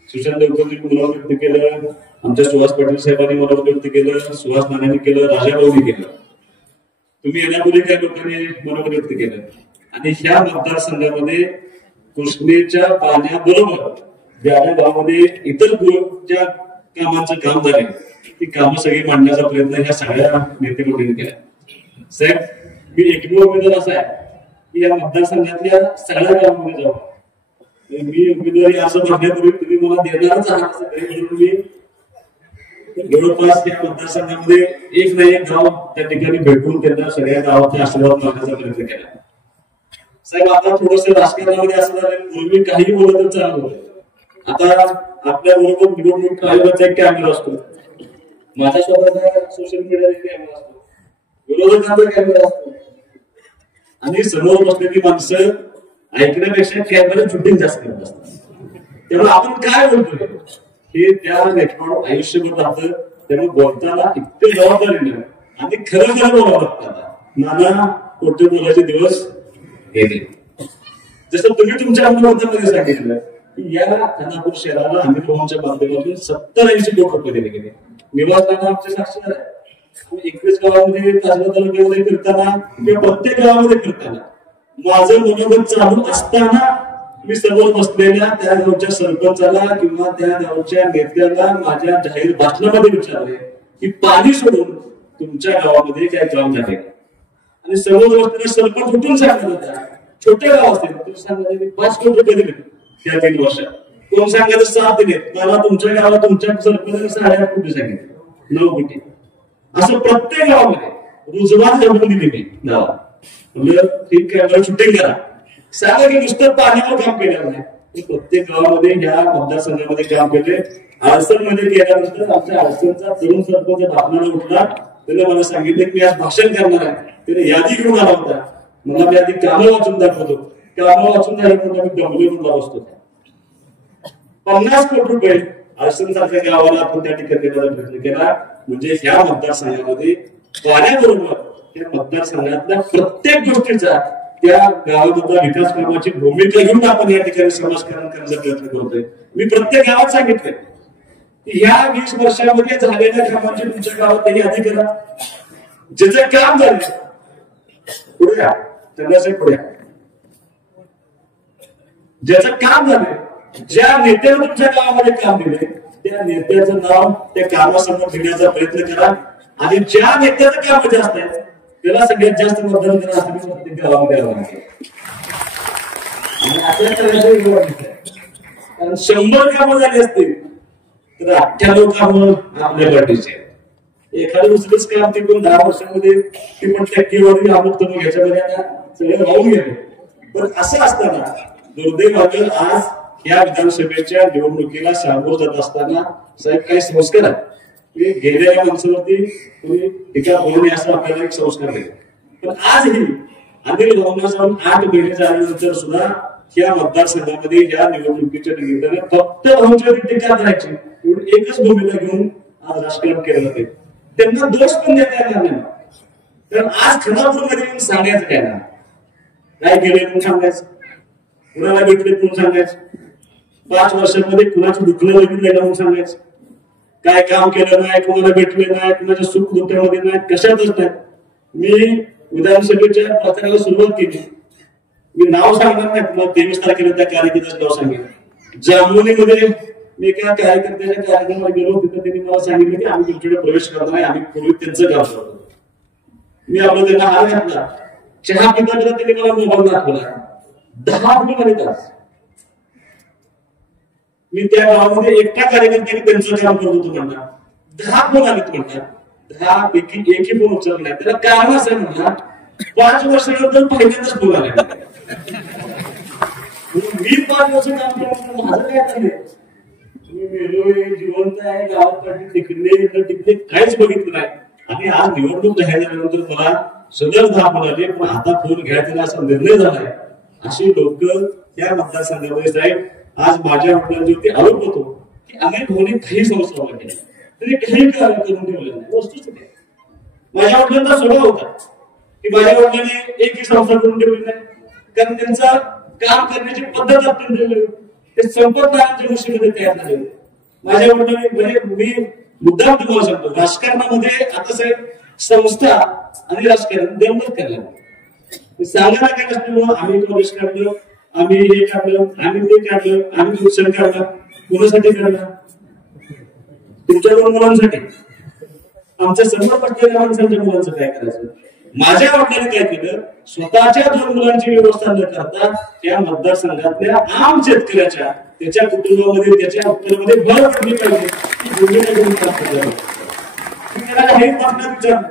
सुशांत देवकरनी मनोगत व्यक्त केलं, आमच्या सुहास पाटील साहेबांनी मनोगत व्यक्त केलं, सुहास नानांनी केलं, राजाभाऊंनी केलं. तुम्ही येण्यापूर्वी काही लोकांनी मनोगत व्यक्त केलं. आणि ह्या मतदारसंघामध्ये कृष्णेच्या पाण्याबरोबर ज्या गावामध्ये इतर ज्या कामांचं काम झाले ती कामं सगळी मांडण्याचा प्रयत्न ह्या सगळ्या नेते मंडळींनी केला. साहेब मी एकमेव उमेदवार असा आहे की या मतदारसंघातल्या सगळ्या गावांमध्ये जाऊ. मी उमेदवारी असं म्हणण्यापूर्वी तुम्ही मला देणारच आहात असं काही म्हणून मी जवळपास या मतदारसंघामध्ये एक ना एक गाव त्या ठिकाणी भेटून त्यांना सगळ्या गावाचा आशीर्वाद मागण्याचा प्रयत्न केला. साहेब आता थोडस राजकारणामध्ये असं झालं पूर्वी काही बोलत चालू होतं. आता आपल्या बरोबर निवडणूक आयोगाचा एक कॅमेरा असतो, माझ्या स्वतःचा सोशल मीडियाचा एक कॅमेरा असतो, विरोधकांचा कॅमेरा असतो. आणि समोर बसलेली माणसं ऐकण्यापेक्षा कॅमेरा शूटिंग जास्त करत असतात. त्यामुळे आपण काय बोलतोय हे त्या रेकॉर्ड आयुष्यभर राहतं. त्यामुळे बोलताना इतकं जबाबदारीने आणि खरं बोलावं लागतं. नाना खोटे बोलायचे दिवस गेले. जसं तुम्ही तुमच्या अनुभवामध्ये सांगितलं की या खानापूर शहराला अनिल भाऊंच्या माध्यमातून 70-80 कोटी रुपये दिले गेले. निवासस्थान आमचे साक्षीदार आहे. 21 गावामध्ये तासगाव तालुक्यामध्ये फिरताना किंवा प्रत्येक गावामध्ये फिरताना माझं मनोगत चालू असताना मी समोर बसलेल्या त्या गावच्या सरपंचाला किंवा त्या गावच्या नेत्याला माझ्या जाहीर भाषणामध्ये विचारले की पाणी सोडून तुमच्या गावामध्ये काय काम झाले. आणि समोर बसलेले सरपंच उठून सांगत होत्या छोटे गाव असेल तुम्ही सांगायचे 5 कोटी रुपये दिले त्या 3 वर्षात. कोण सांगायचं 7 दिले. मला तुमच्या गावात तुमच्या सरपंचाने 8.5 कोटी सांगितले, 9 कोटी. असं प्रत्येक गावामध्ये रुजवात जमून दिली मी गावात. म्हणजे ठीक आहे शूटिंग करा सांगा की नुसतं पाण्यावर काम केलं नाही. प्रत्येक गावामध्ये या मतदारसंघामध्ये काम केले. आळसण मध्ये केल्यानंतर आमच्या आळसणचा तरुण सरपंच भाषणाला उठला. त्याने मला सांगितलं की मी आज भाषण करणार आहे. त्याने यादी घेऊन आला होता. मला मी आधी कामं वाचून दाखवतो. कामं वाचून दाखवताना मी दमले म्हणून बसतो. 50 कोटी रुपये आळसण सारख्या गावाला आपण त्या ठिकाणी देण्याचा प्रयत्न केला. म्हणजे ह्या मतदारसंघामध्ये पाण्याबरोबर त्या मतदारसंघातल्या प्रत्येक गोष्टीचा त्या गावामधल्या विकास कामाची भूमिका घेऊन आपण या ठिकाणी समाजकारण करण्याचा प्रयत्न करतोय. मी प्रत्येक गावात सांगितलंय की या 20 वर्षामध्ये झालेल्या कामाची तुमच्या गावात त्यांनी यादी करा. ज्याचं काम झालं पुढे या त्यांना पुढे या. ज्याचं काम झालंय ज्या नेत्यानं तुमच्या गावामध्ये काम दिले त्या नेत्याचं नाव त्या कामासमोर घेण्याचा प्रयत्न करा. आणि ज्या नेत्याचं काम जास्त आहे त्याला सगळ्यात जास्त मतदान करा असं प्रत्येक गावामध्ये कारण 100 कामं झाली असतील तर 98 कामं आपल्या पार्टीचे. एखादं दुसरंच काम ते पण 10 वर्षामध्ये ती पण टक्केवारी अमुक तमुक ह्याच्यामध्ये आता सगळं राहून गेले. पण असं असताना दुर्दैवाने आज या विधानसभेच्या निवडणुकीला सामोरं जात असताना साहेब काही संस्कार आहेत. गेलेल्या माणसावरती तुम्ही टीका करू नये असं आपल्याला एक संस्कार दिले. पण आजही अनिल भाऊंना जाऊन 8 महिने झाल्यानंतर सुद्धा या मतदारसंघामध्ये या निवडणुकीच्या निमित्ताने फक्त भाऊंच्यावरती टीका करायची एवढी एकच भूमिका घेऊन आज राजकारण केलं जाते. त्यांना दोष पण देता येणार नाही. तर आज खानापूरमध्ये येऊन सांगायचं काय ना, काय केलंय म्हणून सांगायचं, कुणाला भेटले म्हणून सांगायचं, 5 वर्षांमध्ये कुणाचं दुखणं बघितलंय म्हणून सांगायचं, काय काम केलं नाही, कोणाला भेटले नाही, कुणाच्या सुख दुःखामध्ये नाही, कशातच नाही. मी विधानसभेच्या प्रचाराला सुरुवात केली. मी नाव सांगणार नाही, तुम्हाला 23 तारखेला त्या कार्यकर्त्याचं नाव सांगेन. जांभोलीमध्ये मी एका कार्यकर्त्याच्या कार्यक्रमाला गेलो, तिथं त्यांनी मला सांगितलं की आम्ही तुमच्याकडे प्रवेश करणार नाही, आम्ही पूर्वी त्यांचं काम करतो. मी आपलं त्यांना हार घातला, चहा पिता त्यांनी मला मोबाईल दाखवला, 10 मिनिट तास मी त्या गावामध्ये एकटा कार्यकर्त्याने त्यांचं काम करत होतो म्हणणार. 10 फोन आलेत म्हणतात, 10 पैकी एकही फोन उचलला नाही. त्याला कारण असं म्हणणार 5 वर्षानंतर पहिल्यांदाच फोन आला. मी 5 वर्ष काम केलं, माझं काय चाललंय, मी मेलोय, जिवंत आहे, गावात तिकडे काहीच बघितलं नाही. आणि आज निवडणूक जाहीर झाल्यानंतर मला सगळं 10 फोन आले, पण आता फोन घ्यायचा असा निर्णय झालाय. अशी लोक या मतदारसंघामध्ये साहेब आज माझ्या वडिलांवरती आरोप होतो की अनेक होणे काही संस्था केल्या तरी काही करून ठेवलं नाही. वस्तुस्थिती माझ्या वडिलांचा स्वभाव होता की माझ्या वडिलांनी एकही संस्था करून ठेवली नाही, कारण त्यांचा काम करण्याची पद्धत अत्यंत वेगळी, ते संपत्ताच्या गोष्टीमध्ये तयार झाले. माझ्या वडिलांनी मी मुद्दाम तुम्हाला सांगतो, राजकारणामध्ये आता साहेब संस्था आणि राजकारण डेव्हलप करायला सांगायला काय नसल्यामुळं आम्ही कॉलेज काढलं, आम्ही हे काढलं, आम्ही ते काढलं, आम्ही शिक्षण काढलं. कोणासाठी काढलं? तुमच्या 2 मुलांसाठी. आमच्या समोर पडलेल्या माणसांच्या मुलांचं काय करायचं? माझ्या वडिलांनी काय केलं, स्वतःच्या 2 मुलांची व्यवस्था न करता त्या मतदारसंघातल्या आम शेतकऱ्याच्या, त्याच्या कुटुंबामध्ये, त्याच्या उत्तरामध्ये भर पडली पाहिजे. विचार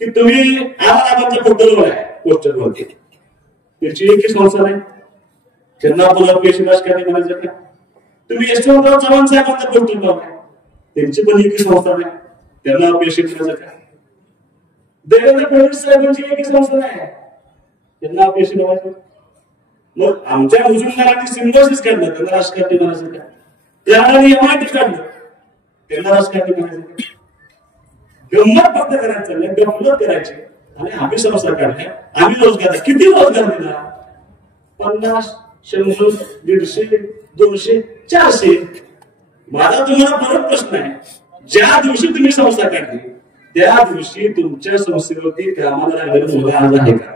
की तुम्ही आम्हाला फोटो आहे पोस्टरवरती, त्याची एकही संस्था नाही. त्यांना पुन्हा पैसे राजकारणी म्हणायचं का? तुम्ही यशवंतराव चव्हाण साहेबांचा पोस्टर लावलाय, त्यांची पण एकही संस्था नाही, त्यांना पैसे म्हणायचं का? देवेंद्र फडणवीस साहेबांची एकही संस्था नाही, त्यांना पैसे लावायचं. मग आमच्या मुजुमदारांनी सिम्बॉसिस काढलं, त्यांना राजकारणी म्हणायचं का? त्यांना MIT काढलं, त्यांना राजकारणी म्हणायचं का? गंमत फक्त करायचं चाललंय, गंमत करायची. आणि आम्ही संस्था काढल्या, आम्ही रोजगार, किती रोजगार दिला? 50, 100, 150, 200, 400. माझा तुम्हाला परत प्रश्न आहे, ज्या दिवशी तुम्ही संस्था काढली त्या दिवशी तुमच्या संस्थेवरती कामाला लागलेला मुलगा आज आहे का?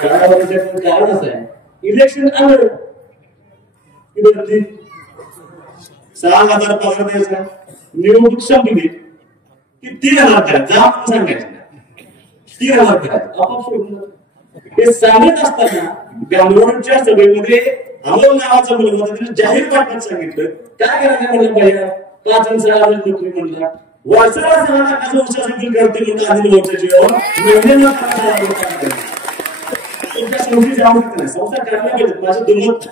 कारण असं आहे, इलेक्शन आलं की बदली 6,000 पगार द्यायचा, निवडणूक संपली की 3,000 करायचं, जा म्हणून सांगायचं 3,000 करायचं, आपोआप हे सांगत असताना बँगलोरच्या सभेमध्ये अमोल नावाचा मुलगा होता, त्याने जाहीर वाटण्यात सांगितलं काय करायचं म्हणलं पाहिजे, 5 आणि 6,000 नोकरी म्हणला, वर्षाला 6 लाखाचं वर्षासाठी करते म्हणून आधी वर्षाची तुमच्या संस्थेची आवडत नाही, संस्था करायला पाहिजे. माझं दुर्मत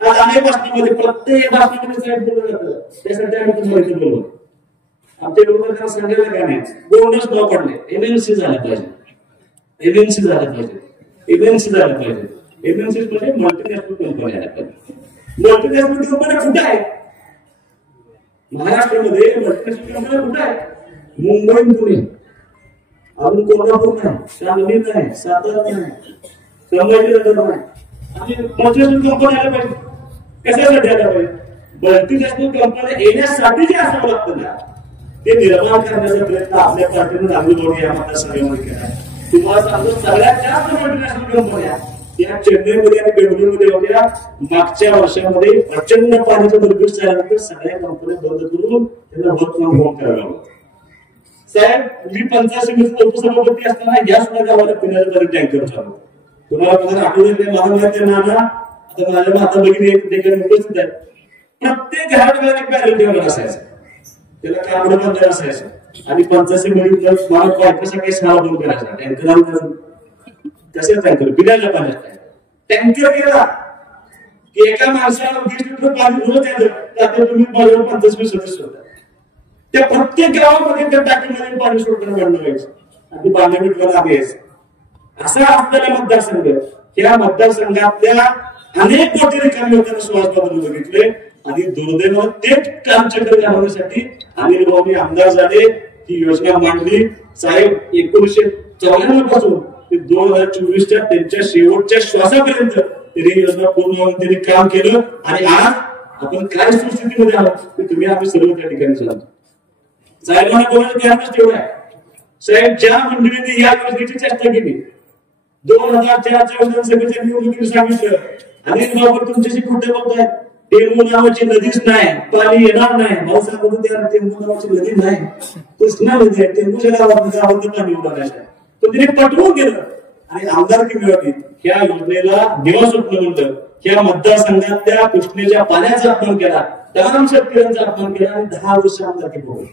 आज अनेक भाषणामध्ये प्रत्येक भाषणामध्ये साहेब बोललं जातं, त्यासाठी आम्ही तुम्हाला इथे बोललो. आमच्या लोकांना सांगायला काय नाही, बोनस न पडले, MNC झालं पाहिजे, MNC झालं पाहिजे, MNC झालं पाहिजे. MNC म्हणजे मल्टीनॅशनल कंपनी आल्या पाहिजे. मल्टीनॅशनल कंपन्या कुठे आहेत? महाराष्ट्रामध्ये मल्टीनॅशनल कंपन्या कुठे आहेत? मुंबई, पुणे, अजून कोल्हापूर नाही, सांगली नाही, सातारा नाही, संभाजीनगर नाही. आणि मल्टीनॅशनल कंपन्या आल्या पाहिजे. कशासाठी आल्या पाहिजे? मल्टीनॅशनल कंपन्या येण्यासाठी जे असावं लागतं ना, ते निर्माण करण्याचा प्रयत्न आपल्या पार्टीने नागरिक या मतदारसंघामध्ये केला. तुम्हाला सांगतो, सगळ्यात जास्त मल्टीनॅशनल कंपन्या या चेन्नईमध्ये आणि बेंगळुरूमध्ये होत्या. मागच्या वर्षामध्ये प्रचंड पाण्याचं दुर्भिक्ष झाल्यानंतर सगळ्या कंपन्या बंद करून त्यांना वर्क फ्रॉम होम करायला लागलं. साहेब, मी 85 समितीचा उपसभापती असताना या सुद्धा गावाला पिण्याचं पाणी टँकर चालू. तुम्हाला आठवण माझा नाना आता माझ्या माता भगिनी उपस्थित आहेत. प्रत्येक घरात एक बॅरल ठेवलेला असायचं, त्याला कापड बांधलेलं असायचं. आणि 85 मध्ये मला काही शाळा बंद करायचा टँकर, कसे टँकर पिण्याच्या पाण्यात टँकर गेला की एका माणसाला 20 लिटर पाणी रोज येतं. त्यात तुम्ही 25 सदस्य होता. त्या प्रत्येक गावामध्ये त्या टाकीमध्ये पाणी सोडताना बंद व्हायचं आणि 12 मिनिटाला आम्ही यायचं. असा आपल्याला मतदारसंघ, या मतदारसंघातल्या अनेक कोटी रिकामी लोकांना सुवास बदलून बघितले. आणि दुर्दैवानं तेच काम चक्र घालवण्यासाठी अनिल भाऊनी आमदार झाले, ही योजना मांडली. साहेब 1994 पासून ते 2024च्या त्यांच्या शेवटच्या श्वासापर्यंत त्यांनी योजना पूर्ण होऊन त्यांनी काम केलं. आणि आज आपण काय सुस्थितीमध्ये आहोत ते तुम्ही आम्ही सर्व त्या ठिकाणी जाणतो. साहेबांना बोलायचं कारणच तेवढं आहे. साहेब ज्या मंडळीने या योजनेची चर्चा केली 2004च्या विधानसभेच्या निवडणुकीत सांगितलं अनिल भाऊ तुमच्याशी कुठे बोलतायत, टेंबू नावाची नदीच नाही, पाणी येणार नाही. भाऊ सांगतो त्या टेंबू नावाची नदी नाही, कृष्णा नदी आहे, टेंबूच्या गावात पाणी उभारायचं. तर तिने पटवून गेलं आणि आमदारकी मिळवली. ह्या योजनेला दिवा स्वप्न म्हणलं. ह्या मतदारसंघात त्या कृष्णेच्या पाण्याचा अपमान केला, तमाम शेतकऱ्यांचा अपमान केला आणि 10 वर्ष आमदारकी भोगली.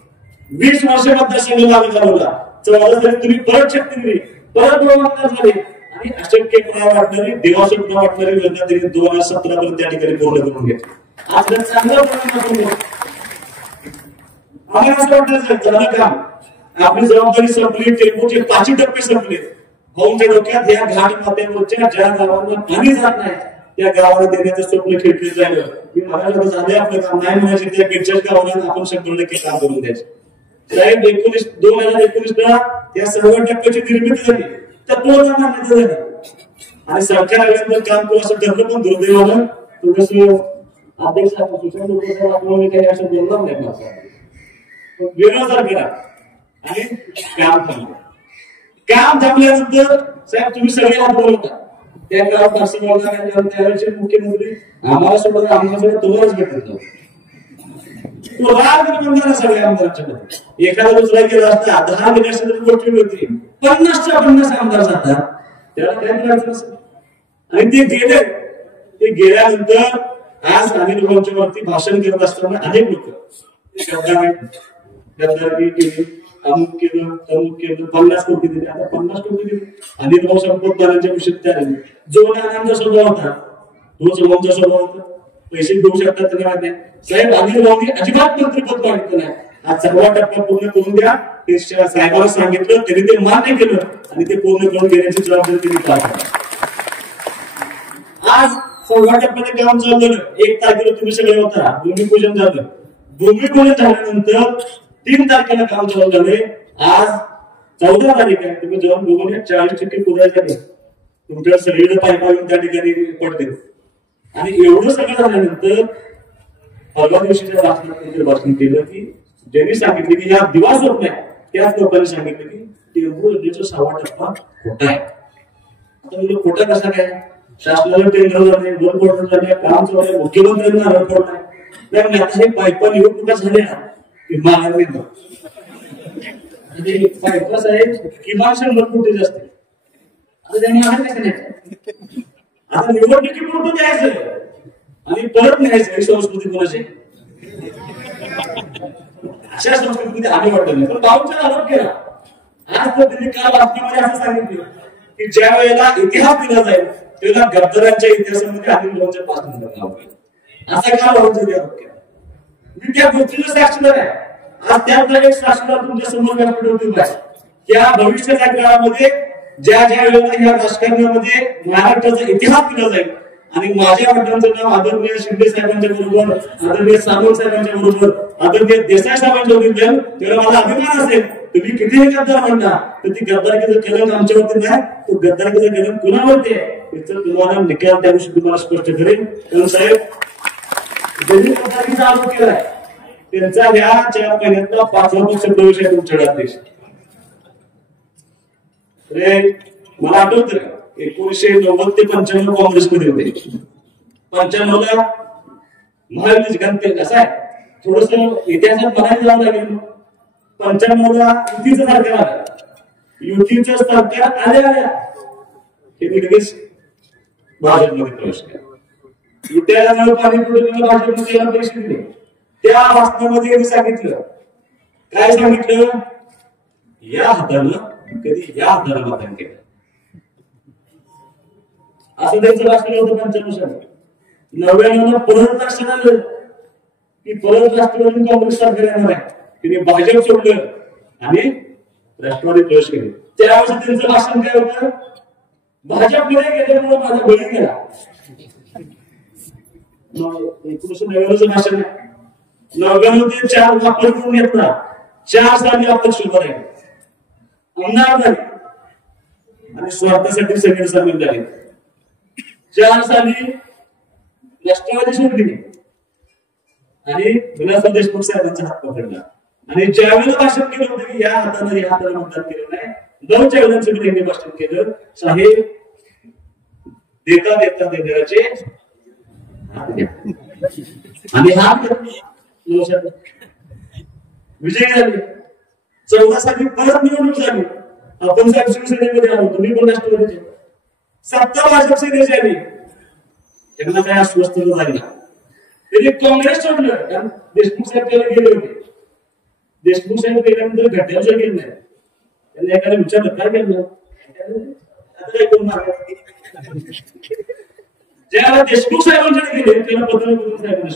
20 वर्ष मतदारसंघ लागू घालवला. 14 जरी तुम्ही परत शक्ती दिली, परत आमदार झाले आणि अशक्य वाटणारी दिवा स्वप्न वाटणारी योजना त्यांनी 2017 पर्यंत त्या ठिकाणी पूर्ण करून घेतली. आज चांगलं आम्हाला असं वाटतं झालं काम, आपली जबाबदारी संपली, टेंबूचे 5 टप्पे संपले. भाऊंच्या डोक्यात या घाट माथ्यावरच्या ज्या गावांना पाणी जात नाही त्या गावाला देण्याचं स्वप्न खिळखिळ झालं. मी म्हणायला झाले आपलं काम नाही म्हणायचे, त्या गिरच्याच गावाला आपण 100% काम करून द्यायचं. साहेब 2019ला त्या सर्व टप्प्याची निर्मिती झाली, त्या पूर्ण मान्यता झाली आणि सरकार आल्यानंतर काम करू असं ठरलं. पण दुर्दैवानं थोडस अध्यक्ष आपण काही असं बोलणार नाही माझा विरोधात केला आणि काम थांबलं. काम थांबल्यानंतर साहेब तुम्ही सगळे हात बोलवता त्या गावात असं बोलणार. त्यावेळेचे मुख्यमंत्री आम्हाला सोडत आम्हाला तुम्हालाच भेटत नव्हतं. तो राग निर्माण सगळ्या आमदारांच्या मध्ये. एखादा दुसरा गेला असता 10 विधानसभेची गोष्टी होती, 50च्या 50 आमदार जातात, त्याला काय करायचं नसेल. आणि ते गेले. ते गेल्यानंतर आज अनिल भाऊंच्या वरती भाषण करत असताना अनेक लोक गद्दारी केली, अमुक केलं, तमुक केलं, 50 कोटी दिले. आता 50 कोटी दिले अनिल भाऊ संपतदारांच्या विषयात त्या आले. जो आनंद स्वभाव होता तो स्वभावचा स्वभाव होता. पैसे देऊ शकतात त्यांना माहिती आहे. साहेब अनिल भाऊनी अजिबात मंत्रिपद मागितलं नाही. आज सर्व टप्पा पूर्ण करून द्या ते साहेबांना सांगितलं, त्यांनी ते मान्य केलं आणि ते पूर्ण करून घेण्याची जबाबदारी त्यांनी पार पाडली. आज 16 टप्प्याचं काम चाललं. 1 तारखेला तुम्ही सगळे होता, भूमिपूजन झालं. भूमिपूजन झाल्यानंतर 3 तारखेला काम चालू झाले. आज 14 तारीख आहे. तुम्ही जाऊन बघून 40% पूर्ण झाले. तुमच्या सगळीकडे पायपा येऊन त्या ठिकाणी पडते. आणि एवढं सगळं झाल्यानंतर परवा दिवशीच्या भाषण केलं की ज्यांनी सांगितलं की या दिवा स्वप्न आहे त्याच लोकांनी सांगितलं की टेंबू योजनेचा 6वा टप्पा खोटा आहे. आता म्हणजे खोटा कसा काय? शासनाला टेंडर झाले, 2 कोटी झाले, काम चालू आहे, मुख्यमंत्र्यांना रिपोर्ट नाही. आता हे पायपा निवड कुठं झाल्या महाराष्ट्र पायपा साहेब किमान 100 कोटी असते. आता त्यांनी आहे कसं नाही. आता निवडणुकीपुरतं द्यायचं आणि परत न्यायचं ही संस्कृती कोणाची? अशा संस्कृतीमध्ये आम्ही वाटत नाही. पण भाऊचा आरोप केला. आज तर त्यांनी काल बातमीमध्ये असं सांगितलं की ज्या वेळेला इतिहास दिला जाईल त्याला गद्दारांच्या इतिहासामध्ये अनिल भाऊंच्या 5 नंबर नाव केलं. असा का भाऊचा आरोप केला? मी त्या गोष्टीला साक्षीदार आहे. आज त्यातला एक साक्षीदार तुमच्या समोर व्यासपीठावर आहे. या भविष्याच्या काळामध्ये ज्या ज्या वेळेला या राजकारणामध्ये महाराष्ट्राचा इतिहास दिला जाईल आणि माझ्या वडिलांचं नाव आदरणीय शिंदे साहेबांच्या बरोबर, आदरणीय सावंत साहेबांच्या बरोबर, आदरणीय देसाई साहेबांच्या बरोबर तेव्हा माझा अभिमान असेल. तुम्ही कितीही गद्दार म्हणता तर ती गद्दारकीचं कलंक आमच्यावरती नाही, तो गद्दारकीचं कलंक कुणावरती आहे याचं तुम्हाला निकाल त्या दिवशी तुम्हाला स्पष्ट करेल. कारण साहेब ज्यांनी गद्दारकीचा आरोप केलाय त्यांचा ह्या 4 महिन्यातला 5वा पक्ष प्रवेश आहे तुमच्याकडे अध्यक्ष. मला आठवत 1990 ते 95 काँग्रेसमध्ये होते. 95ला महायुतीच घनते कसं आहे थोडस इतिहासात बघायला जावं लागेल. 95ला युतीचं सरकार आलं. युतीचं सरकार आल्या हे लगेच भाजपमध्ये प्रवेश केला. युत्याला पाणी पुरवठ्याला भाजपमध्ये याला पैसे दिले. त्या वास्तवामध्ये त्यांनी सांगितलं काय सांगितलं? या हातानं कधी या हाताला मतदान केलं असं त्यांचं राष्ट्रीय होतं. 95 साली 99 परत राष्ट्र आलं की परत राष्ट्रवादी काँग्रेस सरकार येणार आहे. तिने भाजप सोडलं आणि राष्ट्रवादी प्रवेश केले. त्यावेळेस त्यांचं भाषण काय होतं? भाजपमध्ये गेल्यामुळे माझा बळी गेला. 1999चं भाषण आहे. 99 ते 4 वापर करून घेतला. 4 साली अपक्ष उभं राहिले, आमदार झाले आणि स्वार्थासाठी सगळे सामील झाले. 4 साली राष्ट्रवादी सोडली आणि विलासराव देशमुख साहेबांचा हात पकडला आणि ज्यावेळेला भाषण केलं होतं की या हाताने या हाताला मतदान केलं नाही, 9च्या विधानसभेत यांनी भाषण केलं, साहेब देता देता देणाऱ्याचे आणि हात विजय झाले. 14 साली परत निवडणूक झाली. आपण साहेब शिवसेनेमध्ये आलो, तुम्ही पण राष्ट्रवादीचे. 7 भाजप सेनेचे आली. त्यांना काय अस्वस्थ झाली, त्यांनी काँग्रेस सोडलं. कारण देशमुख साहेब त्याला गेले होते. देशमुख साहेब गेल्यानंतर घट्याचं गेलं नाही. त्यांनी एखाद्या विचारलं काय केलं, ज्याला देशमुख साहेबांकडे गेले त्याला पत्र साहेबांना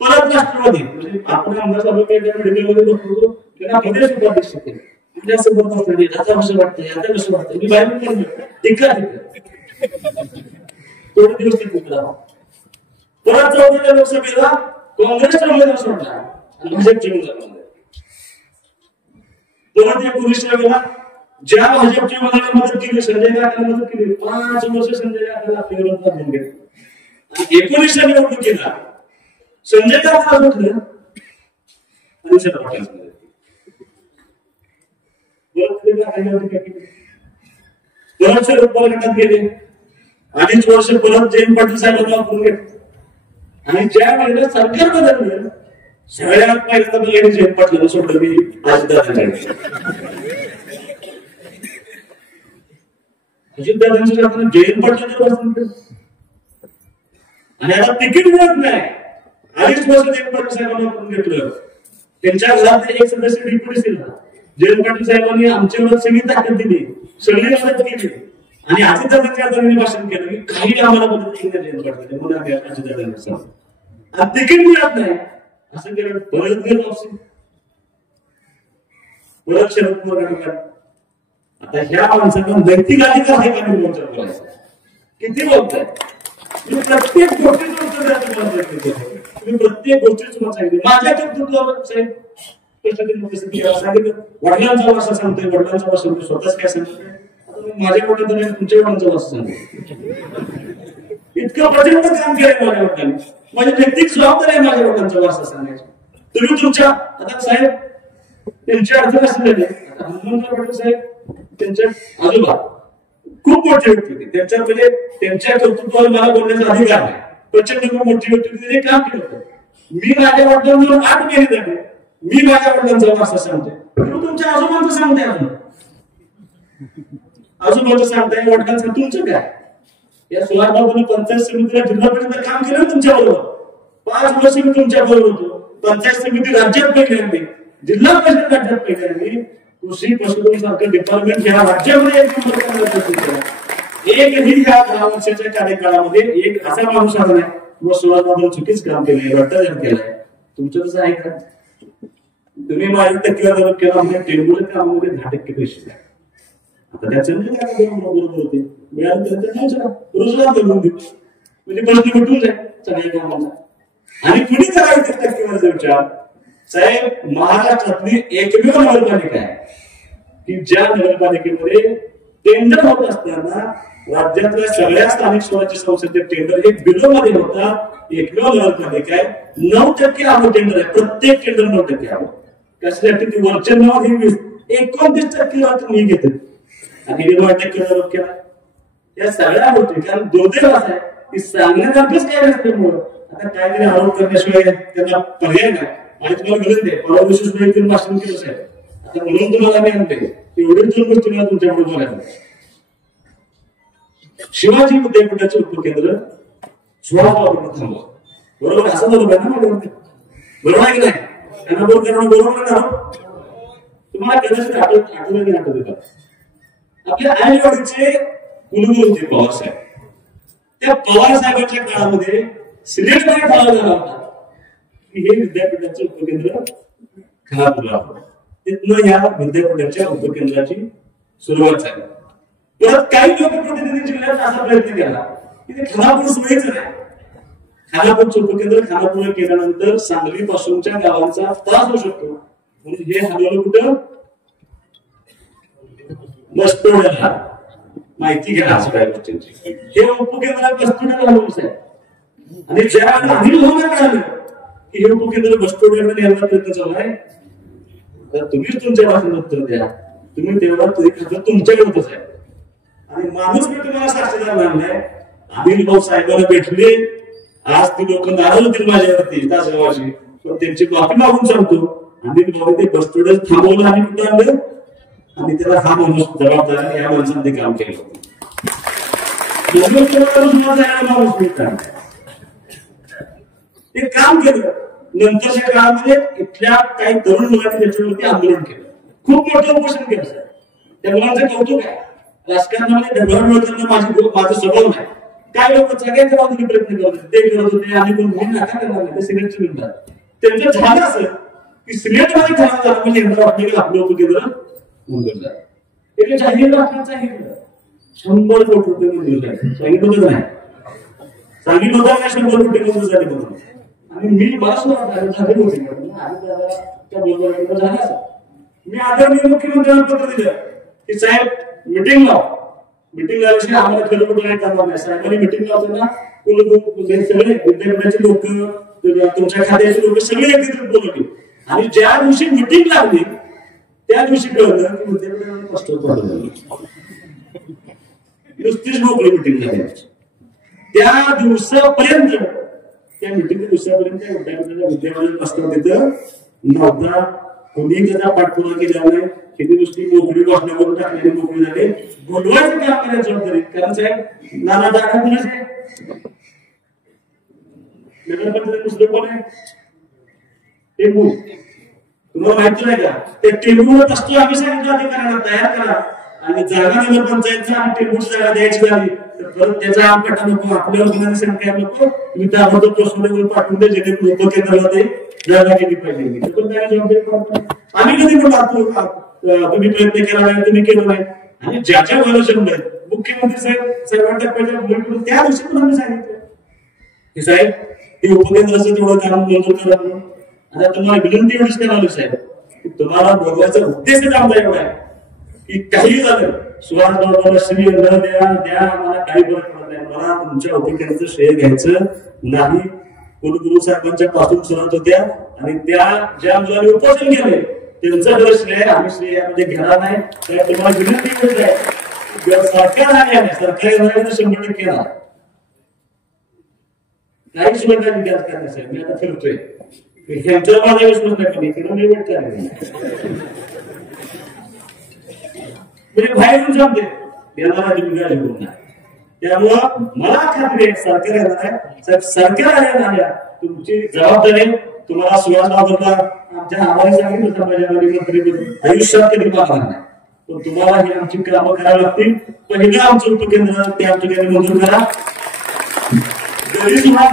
परत राष्ट्रवादी म्हणजे आपण आमदार मेडिकलमध्ये बघतो त्यांना प्रदेश उपाध्यक्ष केले. म्हणजे असं बोलत असताना आता कसं वाटतंय, आता कसं वाटतंय, मी बाहेर पण टिका थोडे दिवस टिकला. परत 14 लोकसभेला काँग्रेसचा उमेदवार सोडला आणि भाजपची उमेदवार. परत 19 वेळेला ज्या भाजपची उमेदवाराला मदत केली, संजय काकाला मदत केली, 5 वर्ष संजय काकाला आपल्या विरोधात घेऊन गेले. 19 निवडणुकीला संजय काका म्हटलं आणि शरद पवार परत शरद पवार गटात गेले. 2.5 वर्ष परत जयंत पाटील साहेबांना वापरून घेतलं आणि ज्या वेळेला सरकार बदललं सगळ्यात पहिल्यांदा जयंत पाटलांना सोडलं मी अजितदादांच्या जयंत पाटलांना आणि आता तिकीट मिळत नाही. 2.5 वर्ष जयंत पाटील साहेबांना वापरून घेतलं. त्यांच्या घरात एक सदस्य डिप्युटी सीला जयंत पाटील साहेबांनी आमच्यावर सगळी ताकद दिली, सगळी मदत केली आणि अजितदादांच्या आधाराने भाषण केलं की काही आम्हाला मदत केली नाही जयंत पाटील म्हणून आम्ही अजितदादांना तिकीट मिळत नाही असं केलं. परत गेलो परत शरद पवार. आता ह्या माणसाला नैतिक अधिकार आहे का मी बोलायचा, किती बोलताय प्रत्येक गोष्टीचं उत्तर द्या तुम्हाला. तुम्ही प्रत्येक गोष्टीच तुम्हाला सांगितली माझ्या कर्तृत्वावर साहेब सांगितलं. वडिलांचा वारसा सांगतोय, वडिलांचा वारसा सांगतोय, स्वतःच काय सांगतोय. माझ्या वडिलांचा नाही, तुमच्या वडिलांचा वारसा सांगतोय. इतकं प्रचंड काम केलंय माझ्या वडिलांनी. माझी नैतिक जबाबदारी आहे माझ्या वडिलांचा वारसा सांगायची. तुम्ही तुमच्या आता साहेब त्यांची अडचण असं झाली. हनुमंतराव पाटील साहेब त्यांच्या आजोबा खूप मोठी व्यक्ती होती. त्यांच्या म्हणजे त्यांच्या कर्तृत्वावर मला बोलण्याचा अधिकार आहे. प्रचंड खूप मोठी व्यक्ती होती, त्यांनी काम केलं होतं. मी माझ्या वडिलांवर 8 महिने झाले मी माझ्या वडिलांचा वारसा सांगतोय. तुम्ही तुमच्या आजोबांचं सांगताय, आजोबांचं सांगताय, वडिलांचं तुमचं काय. या सुधारणातून पंचायत समितीला जिल्हा परिषद काम केलं तुमच्या बरोबर. 5 वर्ष मी तुमच्या बरोबर होतो. पंचायत समिती राज्यात पहिल्यांदी, जिल्हा परिषद राज्यात पहिल्यांदी, कृषी पशुधन सारखं डिपार्टमेंट या राज्यामध्ये एकही ह्या 10 वर्षाच्या कार्यकाळामध्ये एक असा माणूस आला नाही किंवा सुधारणातून चुकीच काम केलंय, भ्रष्टाचार केलाय. तुमचं तसं आहे का. तुम्ही माझ्या टक्केवारी केला म्हणजे टेंबूच्या कामामध्ये 10% पैसे. आता त्याच्या बरोबर होते रोजगार बनवून देतो म्हणजे प्रश्न मिटून जाईल सगळ्या कामाचा. आणि कुणी करायचं टक्केवारीचा विचार साहेब. महाराष्ट्रातली एकमेव नगरपालिका आहे की ज्या नगरपालिकेमध्ये टेंडर होत असताना राज्यातल्या सगळ्या स्थानिक स्वराज्य संस्थेचे टेंडर हे बिलो मध्ये होतात. एकमेव नगरपालिका आहे. 9% आवड टेंडर आहे. प्रत्येक टेंडर 9% आवड. कशासाठी ती वरच्या नाव हे 29% तुम्ही घेते आणि 9% केला. या सगळ्या गोष्टी कारण दुर्दैव असं आहे की सांगण्यासारखंच काय नसल्यामुळं आता काहीतरी आरोप करण्याशिवाय त्यांना पर्याय नाही. आणि तुम्हाला गरज नाही परवा विशेष वेळी भाषण केलं साहेब. आता म्हणून तुम्हाला मी म्हणते एवढेच 2 गोष्टी मला तुमच्याकडे बोलायला. शिवाजी विद्यापीठाचे उपकेंद्र सुभाषबाबूंना थांबवा. बरोबर असं बरोबर आहे ना. बरोबर आहे की नाही. त्यांना बोल करणं बरोबर ना. तुम्हाला कदाचित आठवत येतात आपल्या आईवडीलचे कुलगुरू होते पवार साहेब. त्या पवार साहेबांच्या काळामध्ये सिलेक्ट ठराव झाला होता की हे विद्यापीठाचे उपकेंद्र खानापूरला. तिथनं या विद्यापीठाच्या उपकेंद्राची सुरुवात झाली. परत काही लोकप्रतिनिधी जिल्ह्यात असा प्रयत्न केला की ते खानापूर सोयीचं नाही. खानापूरचं उपकेंद्र खानापूर केल्यानंतर सांगली पासूनच्या गावांचा त्रास होऊ शकतो म्हणून हे हलवलं कुठं बसतोड्याला. माहिती घ्या असं काय गोष्टींची. हे उपकेंद्र बसतोड्याला हलवलं साहेब आणि ज्या अनिल भाऊला कळालं की हे उपकेंद्र बसतोड्याकडे न्यायला प्रयत्न चालू आहे तर तुम्हीच तुमच्या भाषेत उत्तर द्या. तुम्ही तेवढा तरी खर्च तुमच्याकडे आहे आणि माणूस मी तुम्हाला साक्षीदार मानलाय. अनिल भाऊ साहेबांना भेटले आज ती लोक नाराज होतील माझ्यावरती तासगावाची पण त्यांची माफी मागून सांगतो अनिल भाऊ ते बसतोडच थांबवलं आणि कुठं आणलं आणि त्याला हा माणूस जबाबदार या माणसाने काम केलं. ते काम केलं. नंतरच्या काळामध्ये इथल्या काही तरुण मुलांनी त्याच्यावरती आंदोलन केलं. खूप मोठं उपोषण केलं सर. त्या मुलांचं कौतुक आहे. राजकारणामध्ये ढगला मिळताना माझा स्वभाव नाही. काय लोक सगळ्यांच्या बाजूने प्रयत्न करत होते ते करत होते आणि कोण मी नाका करणार नाही ते सिलेक्टचे मिळतात. त्यांचं झालं असं की सिलेक्ट मध्ये झालं म्हणजे यांना वाटलं की आपलं उपकेंद्र मंजूर झालं. એટલે जाहीर राखण्याचा हे 100 कोटी रुपये मंजूर झाले. सांगितलं नाही सांगितलं होतं का 100 कोटी मंजूर झाले म्हणून आणि मी मला सुद्धा झाले होते त्या बोलण्यावर झालं असं. मी आदरणीय मुख्यमंत्र्यांना पत्र दिलं की साहेब मिटिंग लाव. मिटिंग लावल्याशिवाय आम्हाला खरं कुठं नाही करणार नाही. साहेबांनी मिटिंग लावताना सगळे विद्यापीठाचे लोक तुमच्या खात्याचे लोक सगळे एकत्रित बोलवले आणि ज्या दिवशी मिटिंग लागली त्या दिवशी कळलं की विद्यापीठाने कष्ट नुसतीच मोकळी मिटिंग झाली. त्या दिवसापर्यंत त्या मिटिंग दिवसापर्यंत विद्यापीठाच्या प्रस्ताव तिथं नव्हता. कोणी त्याचा पाठपुरावा केला नाही. किती नुसती मोकळी घोषणावरून टाकलेली मोकळी झाली. बोलवायचं काम करायची जबाबदारी कारण साहेब नाना दादा कुणाच आहे नगरपंचायत दुसरं कोण आहे टेंबू. तुम्हाला माहिती नाही का त्या टेंबूवर असतो आम्ही सांगितलं अधिकाऱ्यांना तयार करा आणि जागा नगरपंचायतचा आणि टेंबूची जागा द्यायची झाली तर परत त्याचा आमकाटा नको आपल्यावर होणारी संख्या नको तुम्ही त्याबद्दल प्रश्न पाठवून दे जेणेकरून उपकेंद्राला ते जागा केली पाहिजे. पण काय जबाबदारी आम्ही कधी पण तुम्ही प्रयत्न केला नाही तुम्ही केलं नाही आणि ज्याच्या भरोशावर आहेत मुख्यमंत्री साहेब सर्वांच्या पहिल्या त्या दिवशी पण आम्ही सांगितलं की साहेब हे उपकेंद्राचं तेवढं काम मंजूर करा म्हणून. आता तुम्हाला विनंती एवढीच करावी साहेब की तुम्हाला बोलवायचा उद्देशच आमचा एवढा आहे की काही झालं सुहास बाबाला श्री द्या मला काही फरक पडत नाही. मला तुमच्या उपकेंद्राचं श्रेय घ्यायचं नाही. कुलगुरू साहेबांच्या पासून सुरुवात होत्या आणि त्या ज्या मुलांनी उपोषण केले त्यांचं जर श्रेय आम्ही श्रेय यामध्ये घेणार नाही. तर तुम्हाला विनंती होत आहे सरकार आले सरकार येणार 100% येणार काही सुद्धा विकास करण्यासाठी मी आता फिरतोय ह्यांच्या माझा विश्वास नाही कमी किंवा मी वेट म्हणजे बाहेरून सांगते येणारा विकास करून नाही. त्यामुळं मला खात्री आहे सरकार येणार आहे. सरकार येणार तुमची जबाबदारी तुम्हाला सुहास बाबूला आमच्या आम्हाला सांगितलं मंत्री आयुष्यात कधी पाहणार नाही पण तुम्हाला ही आमची कामं करावी लागतील. पहिलं आमचं उपकेंद्र ते आमच्या मंजूर करा. जरी सुहास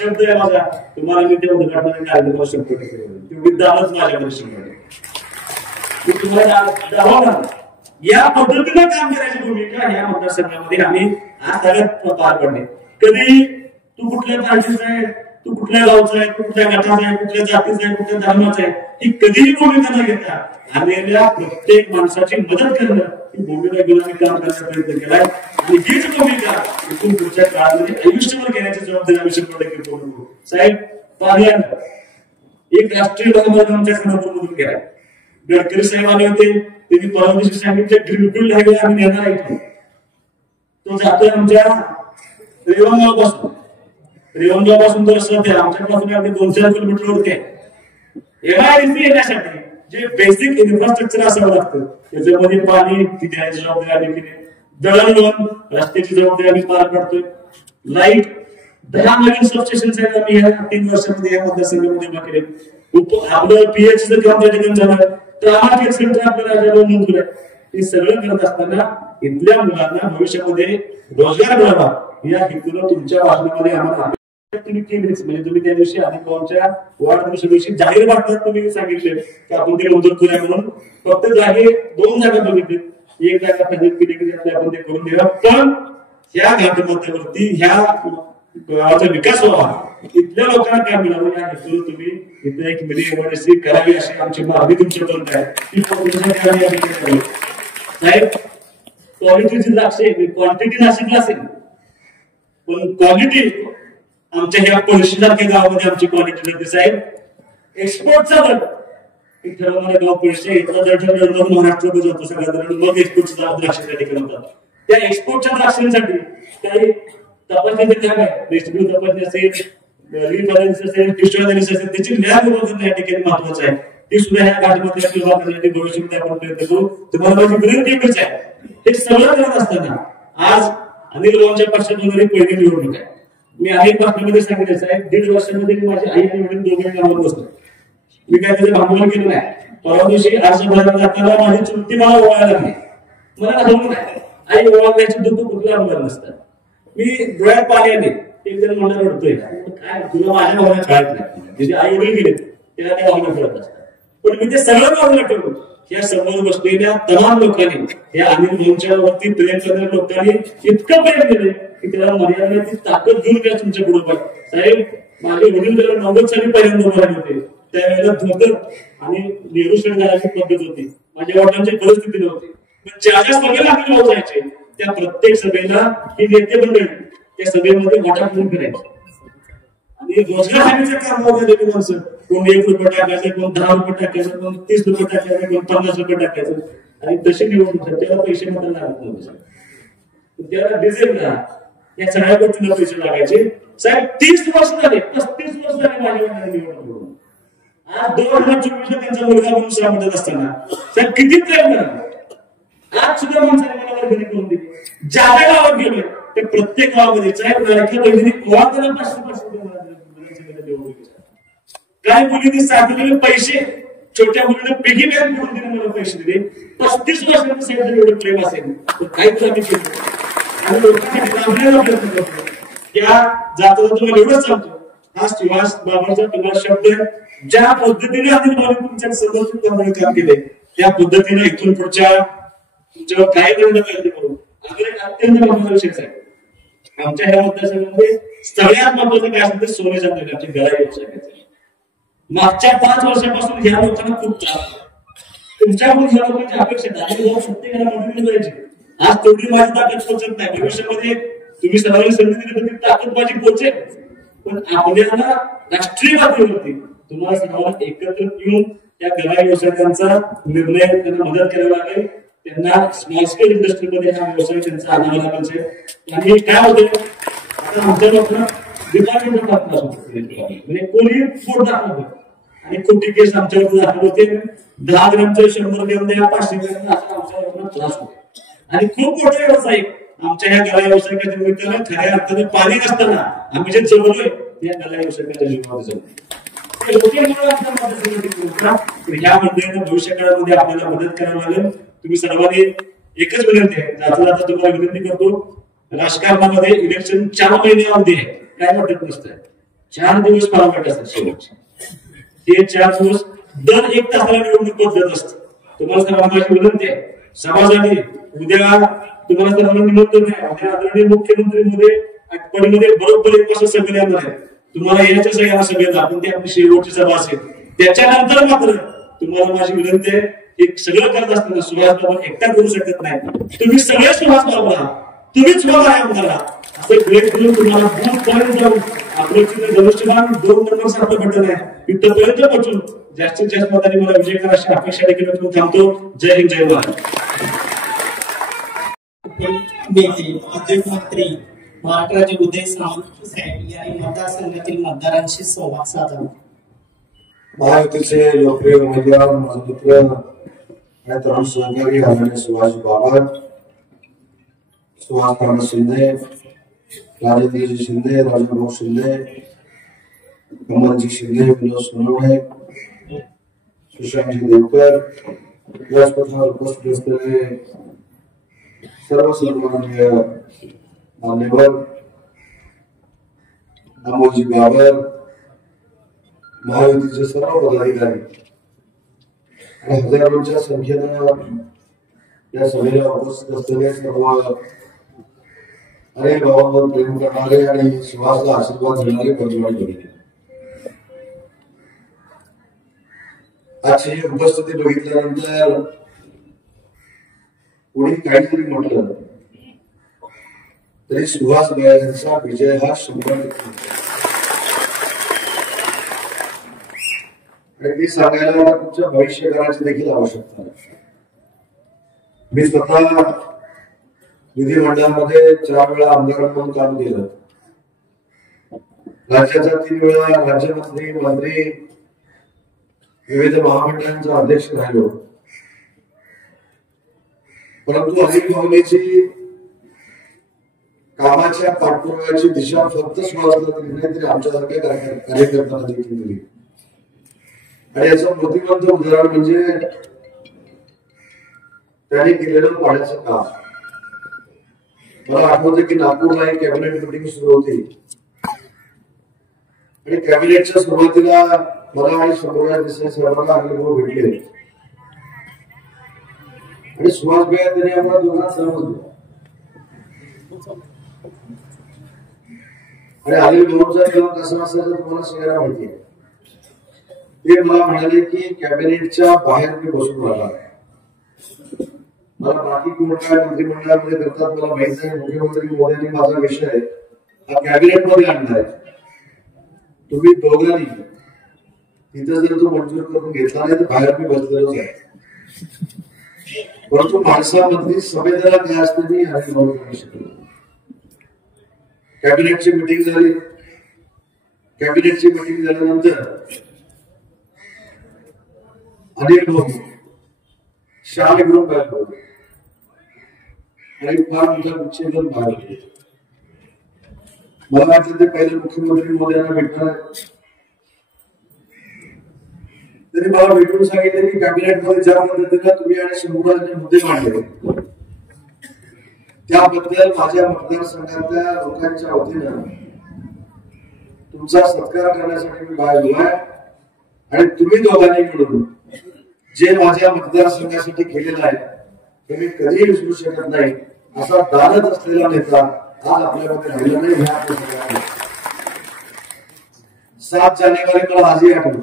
शब्द आहे माझा तुम्हाला मी ते उद्घाटन कार्यक्रम शब्द तेवढी दामच माझ्याकडे शब्द तुम्हाला दाखवणार. या पद्धतीनं काम करायची भूमिका या मतदारसंघामध्ये आम्ही आज सगळ्यात पार पडले. कधी तू कुठल्या पार्टीचा आहे तू कुठल्या गावचा आहे कुठल्या गटाचा आहे कुठल्या जातीचा आहे कुठल्या धर्माचा आहे ही कधीही भूमिका न घेता आलेल्या प्रत्येक माणसाची मदत करणं ही भूमिका घेऊन आम्ही काम करण्याचा प्रयत्न केलाय आणि हीच भूमिका इथून पुढच्या काळामध्ये आयुष्यभर घेण्याची जबाबदारी आम्ही 100% पूर्ण करू. साहेब पाणी एक राष्ट्रीय लोकमान्य आमच्या खानापूरमधून गेला. गडकरी साहेब आले होते त्यांनी परवा दिवशी सांगितलं ग्रीनफील्ड हायवे आम्ही नेणार आहे. तो जातोय आमच्या रेवणगाव पासून तो रस्ता आमच्यापासून अगदी 2-4 किलोमीटरवरती आहे. MIDC येण्यासाठी जे बेसिक इन्फ्रास्ट्रक्चर असावं लागतं त्याच्यामध्ये पाणी ती द्यायची जबाबदारी आम्ही केली. दळणवळण रस्त्याची जबाबदारी आम्ही पार पाडतोय. लाईट 10 नवीन सबस्टेशन आम्ही या 3 वर्षामध्ये या मतदारसंघामध्ये उभा केले. आपलं PHचं काम त्या ठिकाणी झालं ट्रामा सेंटर आपल्याला मंजूर आहे. हे सगळं करत असताना इथल्या मुलांना भविष्यामध्ये रोजगार मिळावा या हेतूनं तुमच्या भाषणामध्ये आम्हाला तुम्ही केलीच म्हणजे तुम्ही त्या दिवशी आदिवासीच्या वाढदिवसादिवशी जाहीर वाटतात तुम्ही सांगितले की आपण ते मंजूर करूया म्हणून. फक्त जागे 2 जागा बघितली एक जागा फायदेत केली की आपण ते करून देऊया, पण ह्या घाटमाथ्यावरती ह्या गावाचा विकास व्हावा, इथल्या लोकांना काय मिळावं या हेतून तुम्ही इथे एक मिनी एमआयडीसी करावी अशी आमची मागणी तुमच्यापर्यंत आहे. साहेब क्वालिटीची द्राक्ष क्वांटिटी नाशिकला असेल, पण क्वालिटी आमच्या ह्या पळशीसारख्या गावामध्ये आमची क्वालिटी नव्हती साहेब. एक्सपोर्टचा दर ठरवणारा गाव पळशी, इथला दर ठरवणार महाराष्ट्रात जातो सगळ्या दर, मग एक्सपोर्टचा द्राक्ष त्या ठिकाणी होतात. त्या एक्सपोर्टच्या द्राक्षांसाठी काही तपासण्याचे काम आहे, रेस्क्यू तपासणी असेल, रिफरन्स असेल, डिस्टॉलन्स असेल, त्याची लॅब या ठिकाणी महत्वाचं आहे. ती सुद्धा ह्या घाटमध्ये सुरुवात करण्यासाठी भविष्यामध्ये आपण प्रयत्न करू. तुम्हाला माझी विनंती एकच आहे, हे सगळं करत असताना आज अनिल भाऊंच्या पक्षात होणारी पहिली निवडणूक आहे. मी अनेक बातमीमध्ये सांगितलं आहे, 1.5 वर्षामध्ये मी माझी आई आणि वडील दोघे कामावर बसतो. मी काय त्याचे भांडवल केलं नाही. परवा दिवशी अर्ज भरायला जाताना माझी चुलती मला ओळायला लागली, मला हवं नाही. आई ओळखण्याची दुःख कुठल्या मुलाला नसतं. मी डोळ्यात पाणी आले, एक जण मला रडतोय, काय तुला माझ्या भावना कळत नाही. त्याचे आई वडील गेले त्याला त्या भावना कळत असतात. पण मी ते सगळं बाजूला ठेवून या समोर बसलेल्या तमाम लोकांनी, या अनिल भाऊंच्या वरती प्रेम करणाऱ्या लोकांनी इतकं प्रेम दिले की त्याला मर्यादेची ताकद घेऊन त्या तुमच्या बरोबर. साहेब माझे वडील त्याला 90 साली पहिल्यांदा उभारले होते, त्यावेळेला धोतर आणि नेहरू शर्ट घालायची पद्धत होती. माझ्या वडिलांची परिस्थिती नव्हती. ज्या ज्या सभेला अनिल भाऊ जायचे त्या प्रत्येक सभेला ही नेते मंडळी त्या सभेमध्ये वाटाघाटी करायची आणि रोजगार हमीच्या कामावर गेलेली माणसं, कोण 1 रुपये टाकायचं, कोण 10 रुपये टाकायचं, कोण 30 रुपये टाकायचं, कोण 50 रुपये टाकायचं. आणि तशी निवडणूक त्याला पैसे मात्र लागत नव्हते. त्याला डिझेलला या सगळ्या गोष्टीला पैसे लागायचे. साहेब 30 वर्ष झाले, 35 वर्ष झाले माझ्या निवडणूक. आज 2024 त्यांचा मुलगा म्हणून श्रामटत असताना साहेब किती प्रेम झाला. आज सुद्धा माणसाने मला वर्गणी करून दिली. ज्या गावात गेलोय त्या प्रत्येक गावामध्ये साहेब लाडक्या बहिणीने कोणाला 500 काय मुलीने साठवलेले पैसे, छोट्या मुलीने पिगी बँक म्हणून दिले, मला पैसे दिले. 35 वर्षांनी साहेब एवढं प्रेम असेल तर काही तुला केलं आणि लोकांनी लाभण्याचा प्रयत्न करतो. त्या जाता तुम्हाला एवढंच सांगतो, हा सुहास बाबांचा तुम्हाला शब्द आहे, ज्या पद्धतीने अनिल भाऊंनी तुमच्या समोर काम केले त्या पद्धतीने इथून पुढच्या तुमच्यावर काय करण्याचा प्रयत्न करू. आपला एक अत्यंत महत्वाचा विषय आहे आमच्या ह्या मतदारसंघामध्ये. सगळ्यात महत्वाचं काय असेल तर सोन्याच्या आमच्या गळा व्यवसायाचं. मागच्या 5 वर्षापासून ह्या लोकांना खूप त्रास, तुमच्याकडून ह्या लोकांची अपेक्षा आहे प्रत्येकाला मदत करायची. आज तेवढी माझी ताकद पोहोचत नाही, भविष्यामध्ये तुम्ही सर्वांनी संधी दिली तर ती ताकद माझी पोहोचेल. पण आपल्याला राष्ट्रीय पातळीवरती तुम्हाला सर्वांना एकत्र येऊन त्या गळा व्यवसायांचा निर्णय त्यांना मदत करावी लागेल. त्यांना स्मॉल स्केल इंडस्ट्रीमध्ये हा व्यवसाय त्यांचा आणावा लागेल. आणि काय होते आता आमच्या लोकांना डिपार्टमेंट म्हणजे कोणी फोड दाखवतो आणि खोटी केस आमच्यावरती दाखल होते. 10 ग्रामचे 100 ग्राम द्या, 500 ग्राम असा आमच्या लोकांना त्रास होतो. आणि खूप मोठे व्यावसायिक आमच्या ह्या गळा व्यवसायाच्या निमित्तानं खऱ्या अर्थाने पाणी नसताना आम्ही जे जगलोय त्या गळा व्यवसायाच्या जीवनामध्ये जगलो. ह्या मंडळींना भविष्य काळामध्ये आपल्याला मदत करावी लागेल. तुम्ही सर्वांनी एकच विनंती आहे, जाता तुम्हाला विनंती करतो, राजकारणामध्ये इलेक्शन 4 महिन्यामध्ये आहे, काय वाटत नसतं. 4 दिवस पारंपरिक असतात शेवटचे. हे 4 दिवस दर 1 तासाला निवडणूक बदलत असते. तुम्हाला सर्वांना विनंती आहे, समाजाने उद्या तुम्हाला सर्वांना निमंत्रण आहे. उद्या आदरणीय मुख्यमंत्री मध्ये आठवडीमध्ये बरोबर 1 वाजता सभेला येणार आहे. तुम्हाला यायच्या सगळ्या सभेला आपण ती आपली शेवटची सभा असेल. त्याच्यानंतर मात्र तुम्हाला माझी विनंती आहे, एक सगळं करत असताना सुहास बाबा एकटा करू शकत नाही. तुम्ही सगळे सुहास बाबा, तुम्हीच मला आमदार असे ग्रेट करून तुम्हाला बूथपर्यंत जाऊन आपलं चिन्ह धनुष्यबाण 2 नंबर सारखं बटन आहे तिथपर्यंत पोहोचून जास्तीत जास्त मताने मला विजय करा अशी अपेक्षा देखील मी थांबतो. जय हिंद, जय महाराज. उद्योगमंत्री महाराष्ट्राचे उदय सामंत साहेब यांनी मतदारसंघातील मतदारांशी संवाद साधावा. महायुतीचे लोकप्रिय उमेदवार माझे मित्र आणि तरुण सहकारी आदरणीय सुभाष बाबर, सुहास काका शिंदे, राजेंद्रजी शिंदे, राजाभाऊ शिंदे, कमलजी शिंदे, विनोद सोनवणे, सुशांतजी देवकर, व्यासपीठावर उपस्थित असलेले सर्व सन्माननीय मान्यवर, दामोजी बाबर, महायुतीचे सर्व पदाधिकारी आणि हजारोंच्या संख्येनं या सभेला उपस्थित असलेले सर्व अनेक भावांवर प्रेम करणारे आणि सुहासला आशीर्वाद देणारे बंधुवाणी बघितले. आजची उपस्थिती बघितल्यानंतर कोणी काही जरी म्हटलं तरी सुहास यांचा विजय हा 100%. आणि मी सांगायला तुमच्या भविष्यकाळाची देखील आवश्यकता आहे. मी स्वतः विधिमंडळामध्ये 4 वेळा आमदार म्हणून काम केलं. राज्याचा 3 वेळा राज्यमंत्री मंत्री विविध महामंडळांचा अध्यक्ष राहिलो. परंतु अनिल भाऊनीची कामाच्या पाठपुराव्याची दिशा फक्त सुहासला दिली नाही तरी आमच्यासारख्या कार्यकर्त्यांना देखील दिली. आणि याचं प्रतिबंध उदाहरण म्हणजे त्यांनी केलेलं पाण्याचं काम. मला आठवतं की नागपूरला एक कॅबिनेट मिटिंग सुरू होती आणि कॅबिनेटच्या सुरुवातीला मला आणि शंभूराज देसाई साहेबांना अनिल भाऊ भेटले आणि सुहास भैया त्यांनी आम्हाला दोघांना समजलं. आणि अनिल भाऊचा जेव्हा कसं असायचं तुम्हाला सगळ्यांना माहिती आहे. ते मला म्हणाले की कॅबिनेटच्या बाहेर मी बसून राहणार. मला बाकी कोण काय मंत्रिमंडळामध्ये करतात मला माहित नाही. मुख्यमंत्री मोदींनी माझा विषय हा कॅबिनेट मध्ये आणलाय. तुम्ही दोघांनी तिथं जर तो मंजूर करून घेतला नाही तर बाहेर मी बसलेलोच आहे. परंतु माणसामधली संवेदना काय असते मी आणि भाऊ शिकलो. कॅबिनेटची मिटिंग झाली. कॅबिनेटची मिटिंग झाल्यानंतर अनिल भाऊ शाल घेऊन बाहेर पडले आणि फार मोठा विच्छेदन बाहेर पडले. मला वाटतं ते पहिले मुख्यमंत्री मोदींना भेटणार. त्यांनी मला भेटून सांगितलं की कॅबिनेटमध्ये ज्या पद्धतीने तुम्ही आणि शंभूराजने मुद्दे मांडले त्याबद्दल माझ्या मतदारसंघातल्या लोकांच्या वतीनं तुमचा सत्कार करण्यासाठी मी बाहेर गेलोय. आणि तुम्ही दोघांनी मिळून जे माझ्या मतदारसंघासाठी केलेलं आहे ते मी कधीही विसरू शकत नाही. असा दानत असलेला नेता आज आपल्यामध्ये राहिला नाही. ह्या आपल्या सगळ्यांना 7 जानेवारी मला आजही आठवतं.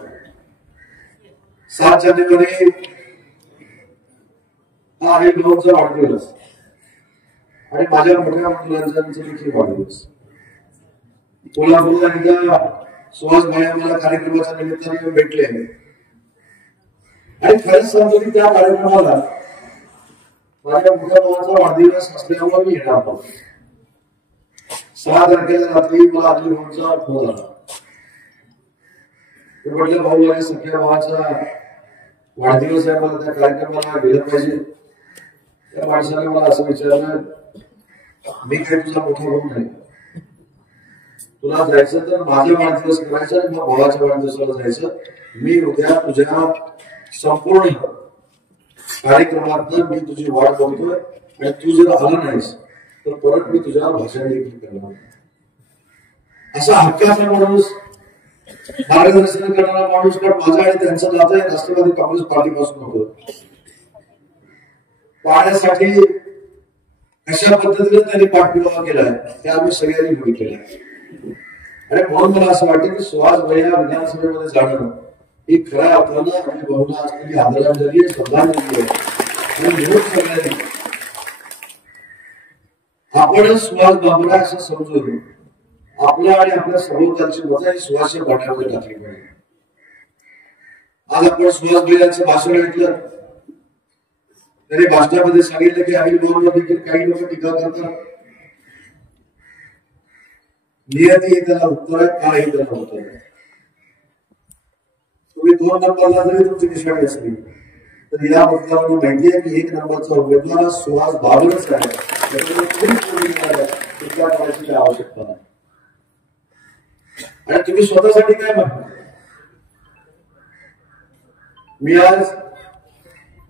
7 जानेवारी हा अनिल भाऊचा वाढदिवस आणि माझ्या मोठ्या मुलांचा देखील वाढदिवस. कोल्हापूरला एकदा सुहास भाई मला कार्यक्रमाच्या निमित्ताने भेटले आणि खरंच सांगतो की त्या कार्यक्रमाला माझ्या मोठ्या भावाचा वाढदिवस असल्यामुळे मी येणार होतो. 6 तारखेला रात्री मला अनिल भाऊचा फोन आला. ते म्हटलं भाऊ माझ्या सख्या भावाचा वाढदिवस आहे मला त्या कार्यक्रमाला गेलं पाहिजे. त्या माणसाने मला असं विचारलं मी काय तुझा मोठा भाऊ नाही. तुला जायचं तर माझा वाढदिवस करायचा आणि मग भावाच्या वाढदिवसाला जायचं. मी उद्या तुझ्या संपूर्ण कार्यक्रमात मी तुझी वाट बघतोय आणि तू जर आला नाहीस तर परत मी तुझ्या भाषण देखील करणार. असा हक्काचा माणूस मार्गदर्शन करणारा माणूस पण माझा आणि त्यांचं नातं आहे राष्ट्रवादी काँग्रेस पार्टीपासून होतं. पाहण्यासाठी कशा पद्धतीने त्यांनी पाठपुरावा केलाय ते आम्ही सगळ्यांनी बघितलेलं आहे. आणि म्हणून मला असं वाटतं की सुहास भैया विधानसभेमध्ये जाणं ही खऱ्या अर्थानं आपल्या भावना असलेली आदरांजली आहे, श्रद्धांजली आहे. आणि म्हणून सगळ्यांनी आपण सुहास बाबूला असं समजून आपल्या आणि आपल्या सभोवतालची मतं ही सुहासच्या पाठ्यामध्ये टाकली पाहिजे. आज आपण सुहास भैयांचं भाषण ऐकलं. त्यांनी भाषणामध्ये सांगितलं की अनिल भाऊंवर देखील काही लोक टीका करतात. नियती त्याला उत्तर आहे, काळही त्याला उत्तर आहे. तुम्ही 2 नंबरला जरी तुमची निशाणी असली तर या मुद्द्यावर माहिती आहे की 1 नंबरचा उमेदवार सुहास बाबूच आहे. तुमच्या करायची काय आवश्यकता नाही. आणि तुम्ही स्वतःसाठी काय म्हणता. मी आज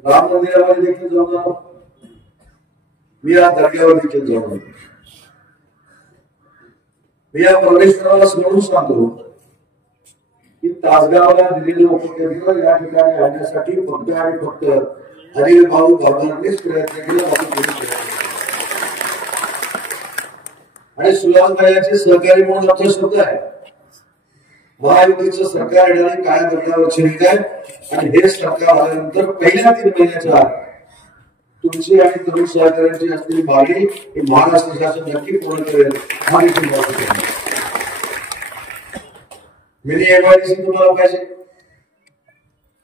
राम मंदिरामध्ये देखील जाऊन आलो. मी आज दर्ग्यावर देखील जाऊन आलो. मी या परमेश्वराला स्मरून सांगतो की तासगावला दिलेले उपकेंद्र या ठिकाणी आणण्यासाठी फक्त आणि फक्त अनिल भाऊ बाबांनीच प्रयत्न केला, बाकी कोणी प्रयत्न केला. आणि सुलाभाईचे सहकारी म्हणून आमचा शब्द आहे. महायुतीचं सरकार येणारी काळ्या दगडावरची रीत आहे आणि हे सरकार आल्यानंतर पहिल्या 3 महिन्याच्या आत तुमची आणि तरुण सहकार्यांची असलेली मागणी ही महाराष्ट्र शासन नक्की पूर्ण करेल. मिनी एमआयडीसी तुम्हाला पाहिजे,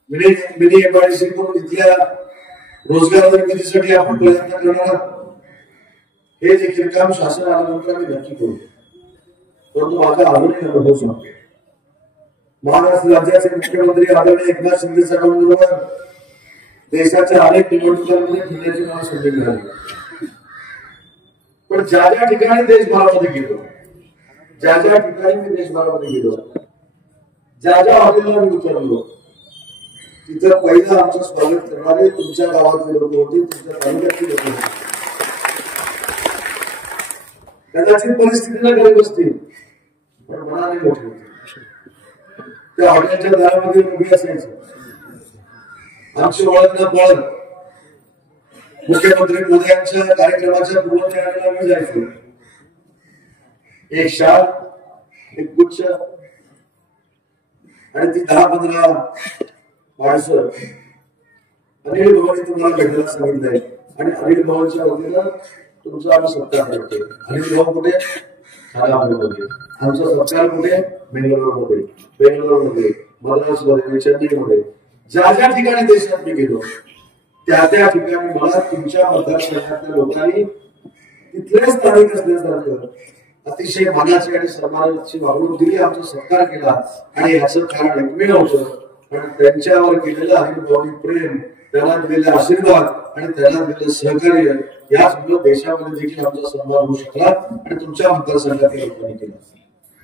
मिनी एमआयडीसी करून तिथल्या रोजगार निर्मितीसाठी आपण प्रयत्न करणार आहोत. हे देखील काम शासन आल्यानंतर आम्ही नक्की करू. परंतु माझा अजूनही अनुभव सांगतो, महाराष्ट्र राज्याचे मुख्यमंत्री आदरणीय एकनाथ शिंदे साहेबांबरोबर देशाच्या अनेक निवडणुकांमध्ये फिरण्याची मला संधी मिळाली. पण ज्या ज्या ठिकाणी देशभरामध्ये गेलो, ज्या ज्या ठिकाणी मी देशभरामध्ये गेलो, ज्या ज्या हॉटेलला मी उतरलो, तिथं पहिलं आमचं स्वागत करणारे तुमच्या गावातले लोक होते, तुमच्या तालुक्यातले लोक होते. कदाचित परिस्थितीला गरीब असतील पण मनाने मोठे होते. त्या हॉटेलच्या दारामध्ये उभी असायचं, आमची ओळख न पळत मुख्यमंत्री मोदयांच्या कार्यक्रमाच्या पूर्वतयारीला मी जायचो. एक शाल, एक गुच्छ आणि ती 10-15 माणसं अनिल भवानी तुम्हाला भेटायला सांगितलंय आणि अनिल भवानच्या वतीनं तुमचा आम्ही सत्कार करतोय. अनिल भाऊ कुठे? खानापूरमध्ये. आमचा सत्कार कुठे? बेंगलोरमध्ये, मद्रासमध्ये, चेन्नईमध्ये. ज्या ज्या ठिकाणी देशात मी गेलो त्या त्या ठिकाणी मला तुमच्या मतदारसंघातल्या लोकांनी तिथले स्थानिक असल्यासारखं अतिशय मानाची आणि सन्मानाची वागणूक दिली, आमचा सत्कार केला. आणि याचं कारण एकमेव होतं पण त्यांच्यावर केलेलं अनिल भाऊनी प्रेम, त्यांना दिलेले आशीर्वाद आणि त्यांना दिलेलं सहकार्य, याच देशामध्ये देखील आमचा सन्मान होऊ शकला आणि तुमच्या मतदारसंघातील लोकांनी केला.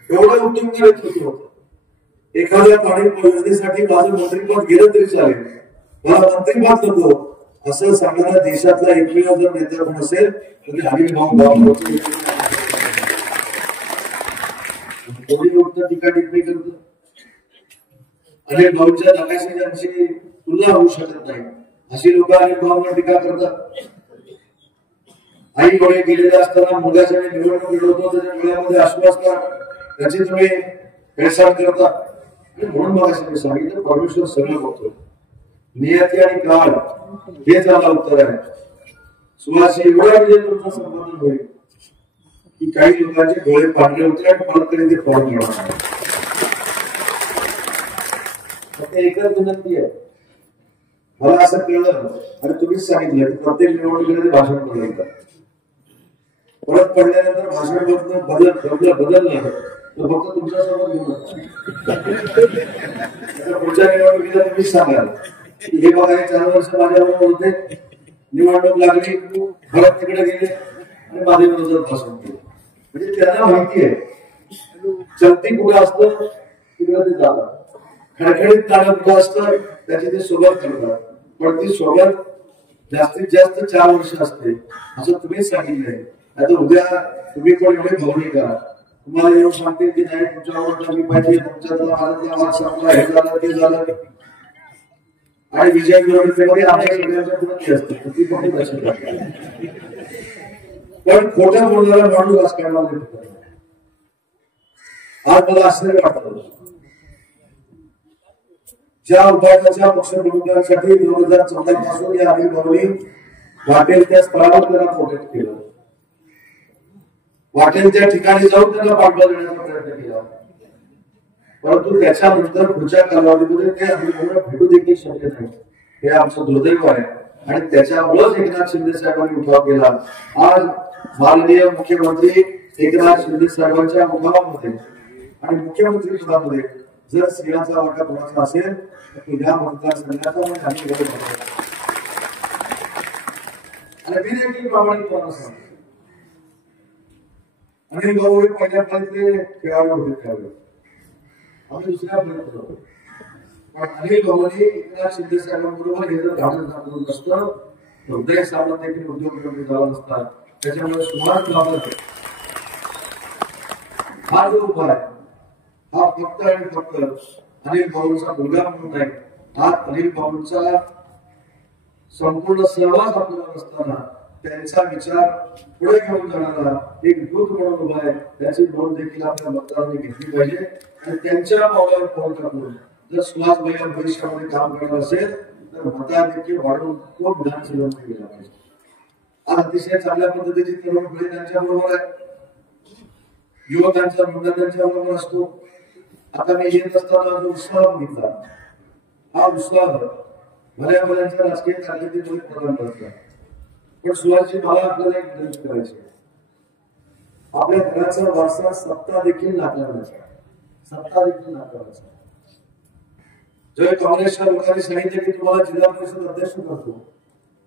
एवढं उत्तम नेतृत्व होतं. एखाद्या पाणी योजनेसाठी माझं मंत्रिपद गेलं तरी चालेल, मला मंत्रिपद नको असं सांगणारा देशातला एकमेव जर नेता कोण असेल तर अनिल भाऊ बाबा. कोणी उत्तर टीका टिप्पणी करतो, अनिल भाऊच्या नकाशाची ज्यांची तुलना होऊ शकत नाही अशी लोक अनिल भाऊंवर टीका करतात. आई डोळे गेलेले असताना मुलाच्या निवडणूक लढवतो, त्याच्या डोळ्यामध्ये अश्रू असतात, त्याची तुम्ही हेळसांड करता. म्हणून मला सांगितलं परमेश्वर सगळं बघतो. नियती आणि काळ हे त्याला उत्तर आहे. सुवासी एवढा विजय तुमचा संपादन होईल की काही लोकांचे डोळे पाडले होते आणि परत कधी ते पाहून घेणार. एकच विनंती आहे, मला असं कळलं आणि तुम्हीच सांगितलं की प्रत्येक निवडणुकीमध्ये भाषण बदलतात. परत पडल्यानंतर भाषण बदललं तर फक्त तुमच्यासोबत घेऊन पुढच्या निवडणुकीला तुम्हीच सांगाल की हे बघा हे 4 वर्ष माझ्याबरोबर होते, निवडणूक लागली परत तिकडे गेले आणि माझ्या विरोधात भाषण केलं. म्हणजे त्यांना माहिती आहे चलती कुठं असतं तिकडे ते जातात, खडखडीत जाणं कुठं असतं त्याची ते सोबत करतात. पण ती सोबत जास्तीत जास्त 4 वर्ष असते असं तुम्हीच सांगितलंय. आता उद्या तुम्ही पण एवढे भावनिक करा, तुम्हाला येऊन सांगते की नाही तुमच्यावर मी पाहिजे, तुमच्यातला माझ्यातला वाद संपला, हे झालं ते झालं आणि विजय मिळवण्यामध्ये आपल्या सगळ्यांच्या पुढे असते ती पण लक्षात राखा. पण खोट्या बोलणारा माणूस राजकारणामध्ये आज मला आश्चर्य वाटतं. ज्या उपायाच्या पक्षप्रमुखांसाठी 2014 पासून या अनिल भाऊंनी वाटेल त्या स्थळावर त्यांना प्रोटेक्ट केलं, वाटेल त्या ठिकाणी जाऊन त्यांना पाठबळ देण्याचा प्रयत्न केला. परंतु त्याच्यानंतर पुढच्या कालावधीमध्ये ते अनिल भाऊंना भेटू देखील शक्य नाही. हे आमचं दुर्दैव आहे आणि त्याच्यामुळेच एकनाथ शिंदे साहेबांनी उठाव केला. आज माननीय मुख्यमंत्री एकनाथ शिंदे साहेबांच्या मुखामध्ये आणि मुख्यमंत्री पदामध्ये जर स्त्रियांचा वाटा कोणाचा असेल तर या मतदारसंघाचा आणि मी देखील प्रामाणिकपणे सांगतो, अनिल भाऊ हे पहिल्या पाळीतले खेळाडू होते, आम्ही दुसऱ्या पाळीत होतो. पण अनिल भाऊंनी एकनाथ शिंदे साहेबांबरोबर हे जर धाडस दाखवलं नसतं तर उदय सामंत देखील उद्योगपती झाला नसता. त्याच्यामुळे सुमार लावत हा जो उभा आहे हा फक्त आणि फक्त अनिल भाऊंचा मुलगा म्हणून नाही, हा अनिल भाऊंचा संपूर्ण सहवास आपल्याला असताना त्यांचा विचार पुढे घेऊन जाणारा एक दूत म्हणून उभा आहे, त्याची नोंद देखील आपल्या मतदारांनी घेतली पाहिजे. आणि त्यांच्या पावलावर पाऊल टाकून जर सुहास भैया भविष्यामध्ये काम करणार असेल तर मतदार देखील वाढवून तो विधानसभेत गेला पाहिजे. आज अतिशय चांगल्या पद्धतीची तरुण पिढी त्यांच्या बरोबर आहे, युवकांचा मुद्दा त्यांच्या बरोबर असतो. आता मी येत असताना जो उत्साह बघितला, हा उत्साह भल्या भल्यांच्या राजकीय कारकिर्दीमध्ये प्रदान करतात. पण सुहासजी, मला आपल्याला एक विनंती करायची, आपल्या घराचा वारसा सत्ता देखील नाकारण्याचा, सत्ता देखील नाकारण्याचा. ज्यावेळी काँग्रेसच्या लोकांनी सांगितले की तुम्हाला जिल्हा परिषद अध्यक्ष करतो,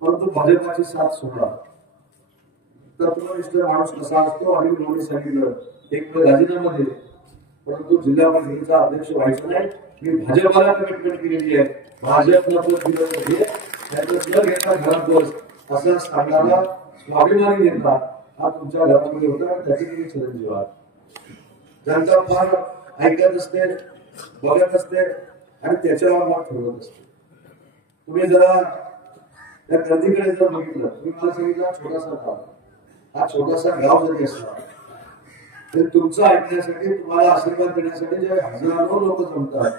परंतु भाजपाची साथ सोडा, तर तत्वनिष्ठ माणूस कसा असतो आणि लोकांनी सांगितलं एक वेळ राजीनामा दे, परंतु जिल्हा परिषदेचा अध्यक्ष व्हायचं नाही. मी भाजपाला कमिटमेंट केलेली आहे, भाजपला घेता घरात बस असं सांगणारा स्वाभिमानी नेता हा तुमच्या घरामध्ये होता आणि त्याचे तुम्ही चिरंजीव आहात. ज्यांचा फार ऐकत असते, बघत असते आणि त्याच्यावर मत ठरवत असते. तुम्ही जरा त्या गर्दीकडे जर बघितलं, तुम्ही मला सांगितलं छोटासा गाव, हा छोटासा गाव जरी असला तरी तुमचं ऐकण्यासाठी, तुम्हाला आशीर्वाद देण्यासाठी जे हजारो लोक जमतात,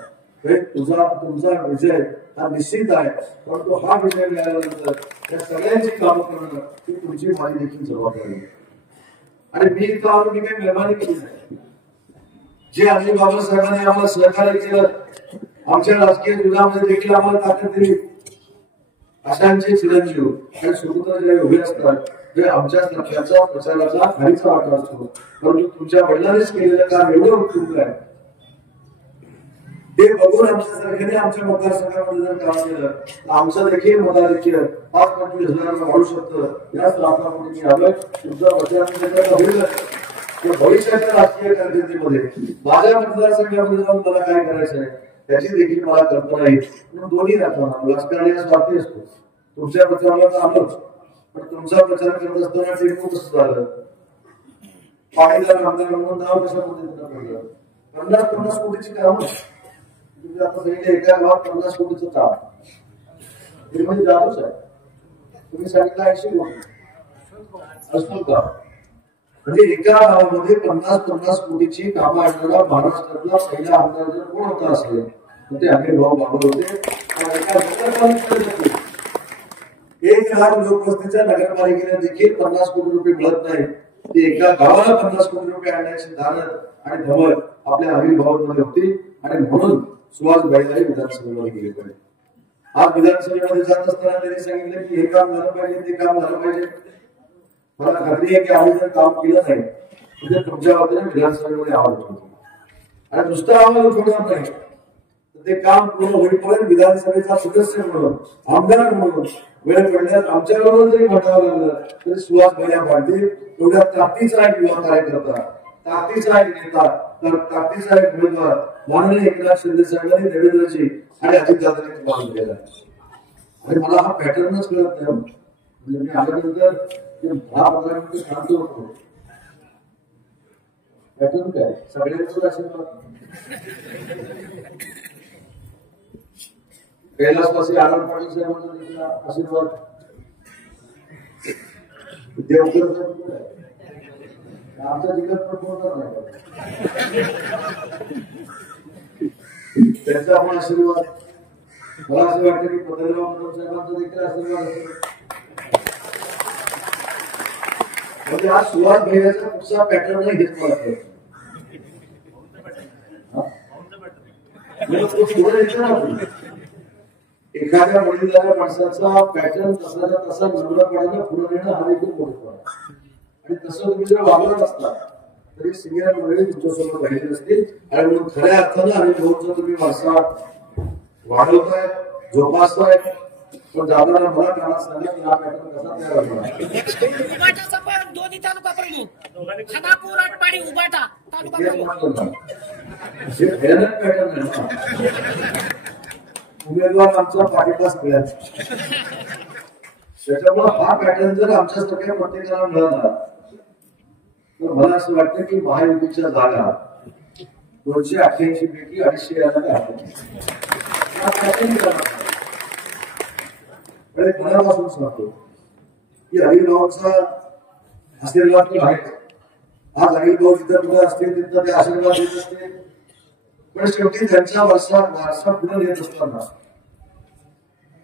तुमचा विजय हा निश्चित आहे. परंतु हा विजय मिळाल्यानंतर त्या सगळ्यांची कामं करणं ही तुमची माझी देखील जबाबदारी आहे. आणि मी इथं आलो, मी काही मेहरबानी केली नाही. जे आम्ही बाबासाहेबांनी आम्हाला सहकार्य केलं, आमच्या राजकीय जीवनामध्ये देखील आम्हाला ताकद दिली, अशांचे चिरंजीव आणि स्वतंत्र जे उभे असतात, जे आमच्या सत्याचा प्रचाराचा खालीचा वाटा असतो, परंतु तुमच्या वडिलांनीच केलेलं काम एवढं उत्तुंग आहे, ते बघून आमच्यासारख्याने आमच्या मतदारसंघामध्ये जर काम केलं तर आमचं देखील मताधिक्य 5-25 हजारांना वाढू शकतं. याच राष्ट्रामध्ये मी आलोय. तुमचा प्रचार होईल भविष्याच्या राजकीय कारकिर्दीमध्ये माझ्या मतदारसंघामध्ये जाऊन मला काय करायचं आहे त्याची देखील मला कल्पना येईल. दोन्ही राहताना राजकारणी स्वार्थी असतो. तुमच्या प्रचाराला तर आलोच, पण तुमचा प्रचार करत असताना टेम्पो कसं झालं, पाणीदार आमदार म्हणून नाव कशा पद्धतीनं पडलं, 50-50 कोटीची कामं. तुम्ही आता सांगितलं एका गावात 50 कोटीचं काम, हे म्हणजे जादूच आहे. तुम्ही सांगितलं 80 कोटी असतो का, म्हणजे एका गावामध्ये 50-50 कोटीची कामं आणणारा महाराष्ट्रातला पहिला आमदार जर कोण होता असेल तर ते अनिल भाऊ बाबर होते. एक लाख लोकवस्तीच्या नगरपालिकेने देखील 50 कोटी रुपये मिळत नाही. ते एका गावाला 50 कोटी रुपये आणण्याची धाडस आणि धमक आपल्या अनिल भाऊंमध्ये होती आणि म्हणून सुहास भैयाही विधानसभेमध्ये गेले पाहिजे. आज विधानसभेमध्ये जात असताना त्यांनी सांगितलं की हे काम झालं पाहिजे, ते काम झालं पाहिजे. मला खात्री आहे की आम्ही जर काम केलं नाही म्हणजे तुमच्या वतीने विधानसभेमध्ये आवाज उठवतो आणि नुसतं आवाज उठवणार नाही, ते काम पूर्ण होईपर्यंत विधानसभेचा सदस्य म्हणून, आमदार म्हणून वेळ पडल्यास आमच्याबरोबर जरी म्हणावं लागलं तरी सुहास भैया पाटील एवढ्या ताकदीचा एक युवा कार्यकर्ता, ताकदीचा एक नेता, तर ताकदीचा एक उमेदवार माननीय एकनाथ शिंदे साहेबांनी, देवेंद्रजी आणि अजितदादांनी तुम्हाला दिलेला आहे. आणि मला हा पॅटर्नच कळत नाही. म्हणजे मी आल्यानंतर 10-15 मिनिटं शांत होतो. पॅटर्न काय सगळ्यांचं आशीर्वाद, कैलासवासी आनंद पाटील साहेबांचा देखील आशीर्वाद, देवकर आमच्या जिल्ह्यात पण बोलणार नाही त्यांचा पण आशीर्वाद. मला असं वाटतं की पत्रराव कदम साहेबांचा देखील आशीर्वाद असेल. म्हणजे हा सुहास भैयाचा कुठचा पॅटर्न नाही घेत मला एखाद्या वडीलधाऱ्या माणसाचा पॅटर्न तसाचा तसा नम्रपणाने पुढे नेणं हा देखील मोठं आहे. आणि तसं तुम्ही जर वागत असता तरी सिनियर मंडळी तुमच्यासोबत राहिले असतील. आणि म्हणून खऱ्या अर्थानं आणि भाऊचा तुम्ही वारसा वाढवताय, जोपासताय. पण जाताना मला कानात सांगा की हा पॅटर्न कसा तयार होणार. हे भयानक पॅटर्न आहे. उमेदवार आमचा पाठिंबा सगळ्यात, त्याच्यामुळे हा पॅटर्न जर आमच्या सगळ्या प्रत्येकाला मिळाला तर मला असं वाटतं की महायुतीच्या जागा 288 पैकी 250 यायला काय. आणि मनापासून सांगतो की अनिल भाऊंचा आशीर्वाद तो आहे. आज अनिल भाऊ जिथं कुठं असतील तिथं ते आशीर्वाद देत असते. पण शेवटी त्यांचा वारसा पुढे येत असताना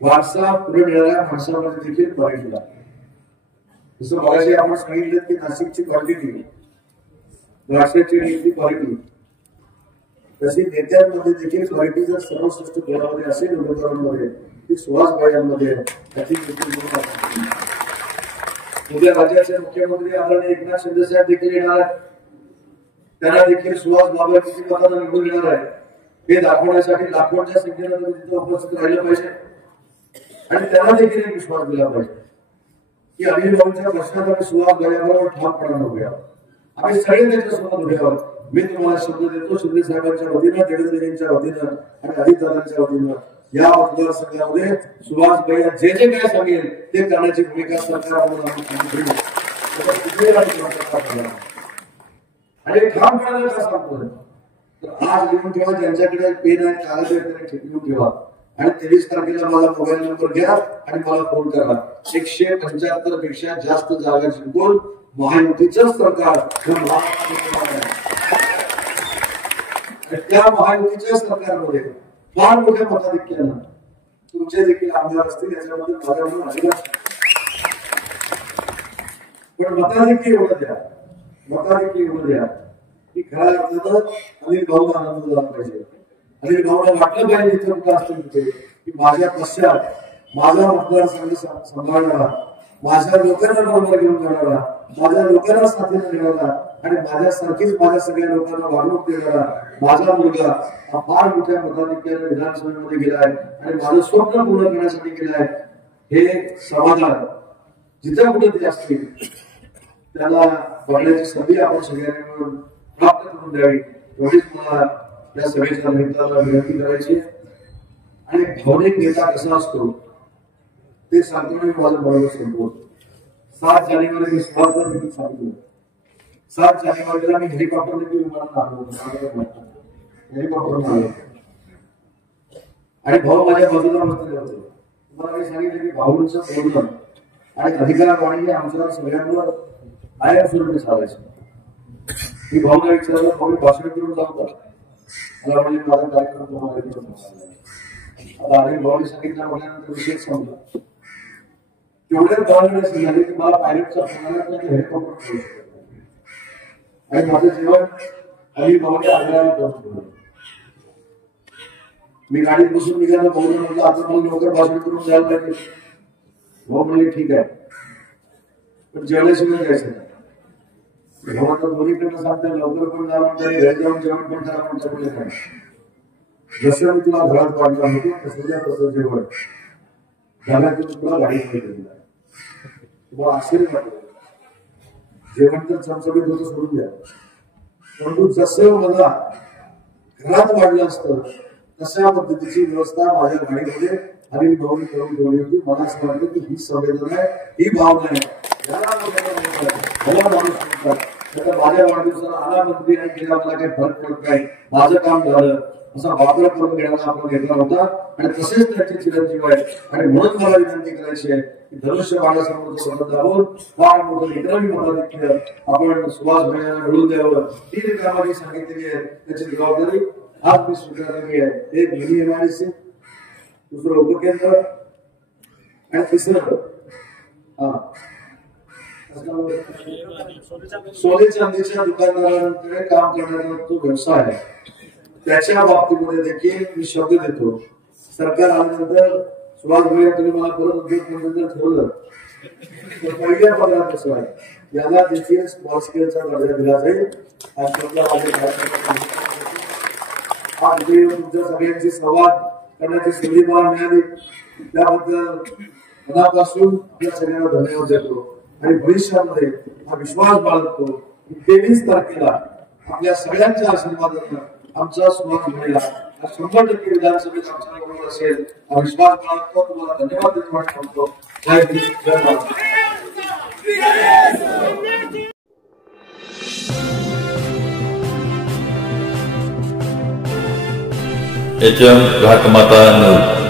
वारसा पुढे नेणाऱ्या माणसामध्ये देखील क्वालिटी लागते. जसं मगाशी आपण सांगितलं की नाशिकची क्वालिटी, द्राक्षाची क्वालिटी, तशी नेत्यांमध्ये देखील क्वालिटी जर सर्वश्रेष्ठ कोणामध्ये असेल उमेदवारांमध्ये ती सुहास भाईंमध्ये त्याची उद्या राज्याचे मुख्यमंत्री आदरणीय एकनाथ शिंदे साहेब देखील येणार आहेत. त्यांना देखील सुहास बाबा किती मतांना निवडून येणार आहे हे दाखवण्यासाठी लाखोंच्या संख्येनं तुम्ही तिथे उपस्थित राहिलं पाहिजे आणि त्यांना देखील एक विश्वास दिला पाहिजे की अनिल भाऊंच्या प्रश्नात आम्ही सुहास भाईंबरोबर ठामपणा उभे आहोत. आम्ही सगळे त्याच्यासोबत उभे आहोत. मी तुम्हाला शब्द देतो शिंदे साहेबांच्या वतीनं, देवेंद्रजींच्या वतीनं आणि अजितदादांच्या वतीनं या मतदारसंघामध्ये सुहास भैया जे जे काय सांगेल ते करण्याची भूमिका सरकारकडून आणि ठामपणाने का सांगतोय तर आज लिहून ठेवा, ज्यांच्याकडे पेन आहे कागद आहे त्याने लिहून ठेवा आणि 23 तारखेला मला मोबाईल नंबर घ्या आणि मला फोन करा. 175 पेक्षा जास्त जागा जिंकून महायुतीचं सरकार त्या महायुतीच्या सरकारमध्ये फार मोठ्या मताधिक्यानं तुमचे देखील आमदार असतील याच्यामध्ये माझ्याकडून अजिबात. पण मताधिक्य एवढं द्या की खऱ्या अर्थानं अनिल भाऊला आनंद झाला पाहिजे. अनिल भाऊला वाटलं पाहिजे इथं कुठं असतील तिथे की माझ्या पश्चात माझा मतदारसंघ सांभाळणारा, माझ्या लोकांना बरोबर घेऊन जाणारा, माझ्या लोकांना साथीने मिळवला आणि माझ्यासारखीच माझ्या सगळ्या लोकांना वागणूक देणारा माझा मुलगा हा फार मोठ्या मताधिक्याने विधानसभेमध्ये गेलाय आणि माझं स्वप्न पूर्ण करण्यासाठी गेलाय. हे समाधान जिथे कुठे ते असतील त्याला बघण्याची संधी आपण सगळ्यांनी मिळून प्राप्त करून द्यावी एवढीच मला या सभेच्या निमित्तानं विनंती करायची. आणि भावनिक नेता कसा असतो ते सांगतो मी माझं बरोबर संपवतो. 7 जानेवारी मी सुरुवातीला देखील सांगितलं. 7 जानेवारीला मी हेलिकॉप्टर देखील विमानात आलो हेलिकॉप्टर आलो आणि भाऊ माझ्या बाजूला बसलेले होते. तुम्हाला मी सांगितलं की भाऊंचं बोलणं आणि अधिकारवाणी आमच्या सगळ्यांवर कायम स्वरूपी चालायचं. मी भाऊला विचारलं भाऊ भाषण करून जाऊ का, मला म्हणजे माझा कार्यक्रम तुम्हाला आता आणि भाऊने सांगितलं म्हटल्यानंतर विषय संपला. तेवढ्या भावनेने सांगितले की मला पायलटचा फोन आला तर हेलिकॉप्टर आणि माझं जीवन अनिल भाऊने आग्रहाने करून. मी गाडीत बसून निघालो. भाऊने म्हटलं आता मला लवकर भाषण करून जायला पाहिजे. भाऊ म्हणले ठीक आहे पण जेवल्याशिवाय जायचं नाही. दोन्हीकडनं सांगता लवकर पण जा म्हणता घरी जाऊन जेवण पण करा म्हणता. जसं मी तुला घरात वाढला होतो तसं जेवण झालं की तुला गाडीमध्ये दिला. तुम्हाला आश्चर्य वाटलं जेवण तर चमचमीत होतं सोडून द्या परंतु जसं मला घरात वाढलं असतं तशा पद्धतीची व्यवस्था माझ्या गाडीमध्ये अनिल भाऊने करून ठेवली होती. मला असं वाटतं की ही संवेदना आहे, ही भावना आहे. माझ्या वाढदिवसाला आला मंत्री आणि गेला मला काही फरक पडत नाही, माझं काम झालं असा वापर करून घेण्याचा आपण घेतला होता आणि तसेच त्याचे चिरंजीव आहे. आणि म्हणून मला विनंती करायची आहे की धनुष्य बाळासमोर जाऊन फार मोठं इतरही मताधिक्य आपण सुहास भाईंना मिळवून द्यावं. 3 कामाची सांगितलेली आहे त्याची जबाबदारी आज मी स्वीकारलेली आहे. एक मिनी MIDC, दुसरं उपकेंद्र आणि तिसरं सोने चांदीच्या दुकानदारांकडे काम करण्याचा तो व्यवसाय आहे. त्याच्या बाबतीमध्ये देखील मी शब्द देतो सरकार आल्यानंतर सुहास भाई तुम्ही मला परत उद्योगमंत्री जर ठेवलं तर पहिल्या पगारात कसं आहे याला देखील स्मॉल स्केलचा दर्जा दिला जाईल. तुमच्या सगळ्यांची संवाद करण्याची संधी मला मिळाली त्याबद्दल मनापासून आपल्या सगळ्यांना धन्यवाद देतो. आणि भविष्यामध्ये हा विश्वास बाळगतो की 23 तारखेला आपल्या सगळ्यांच्या आशीर्वादाने आमचा सुहास भाईला 100% विधानसभेत आमच्या बरोबर असेल हा विश्वास बाळगतो. तुम्हाला धन्यवाद देतो आणि सांगतो जय हिंद जय महाराष्ट्र. HM घाटमाता news.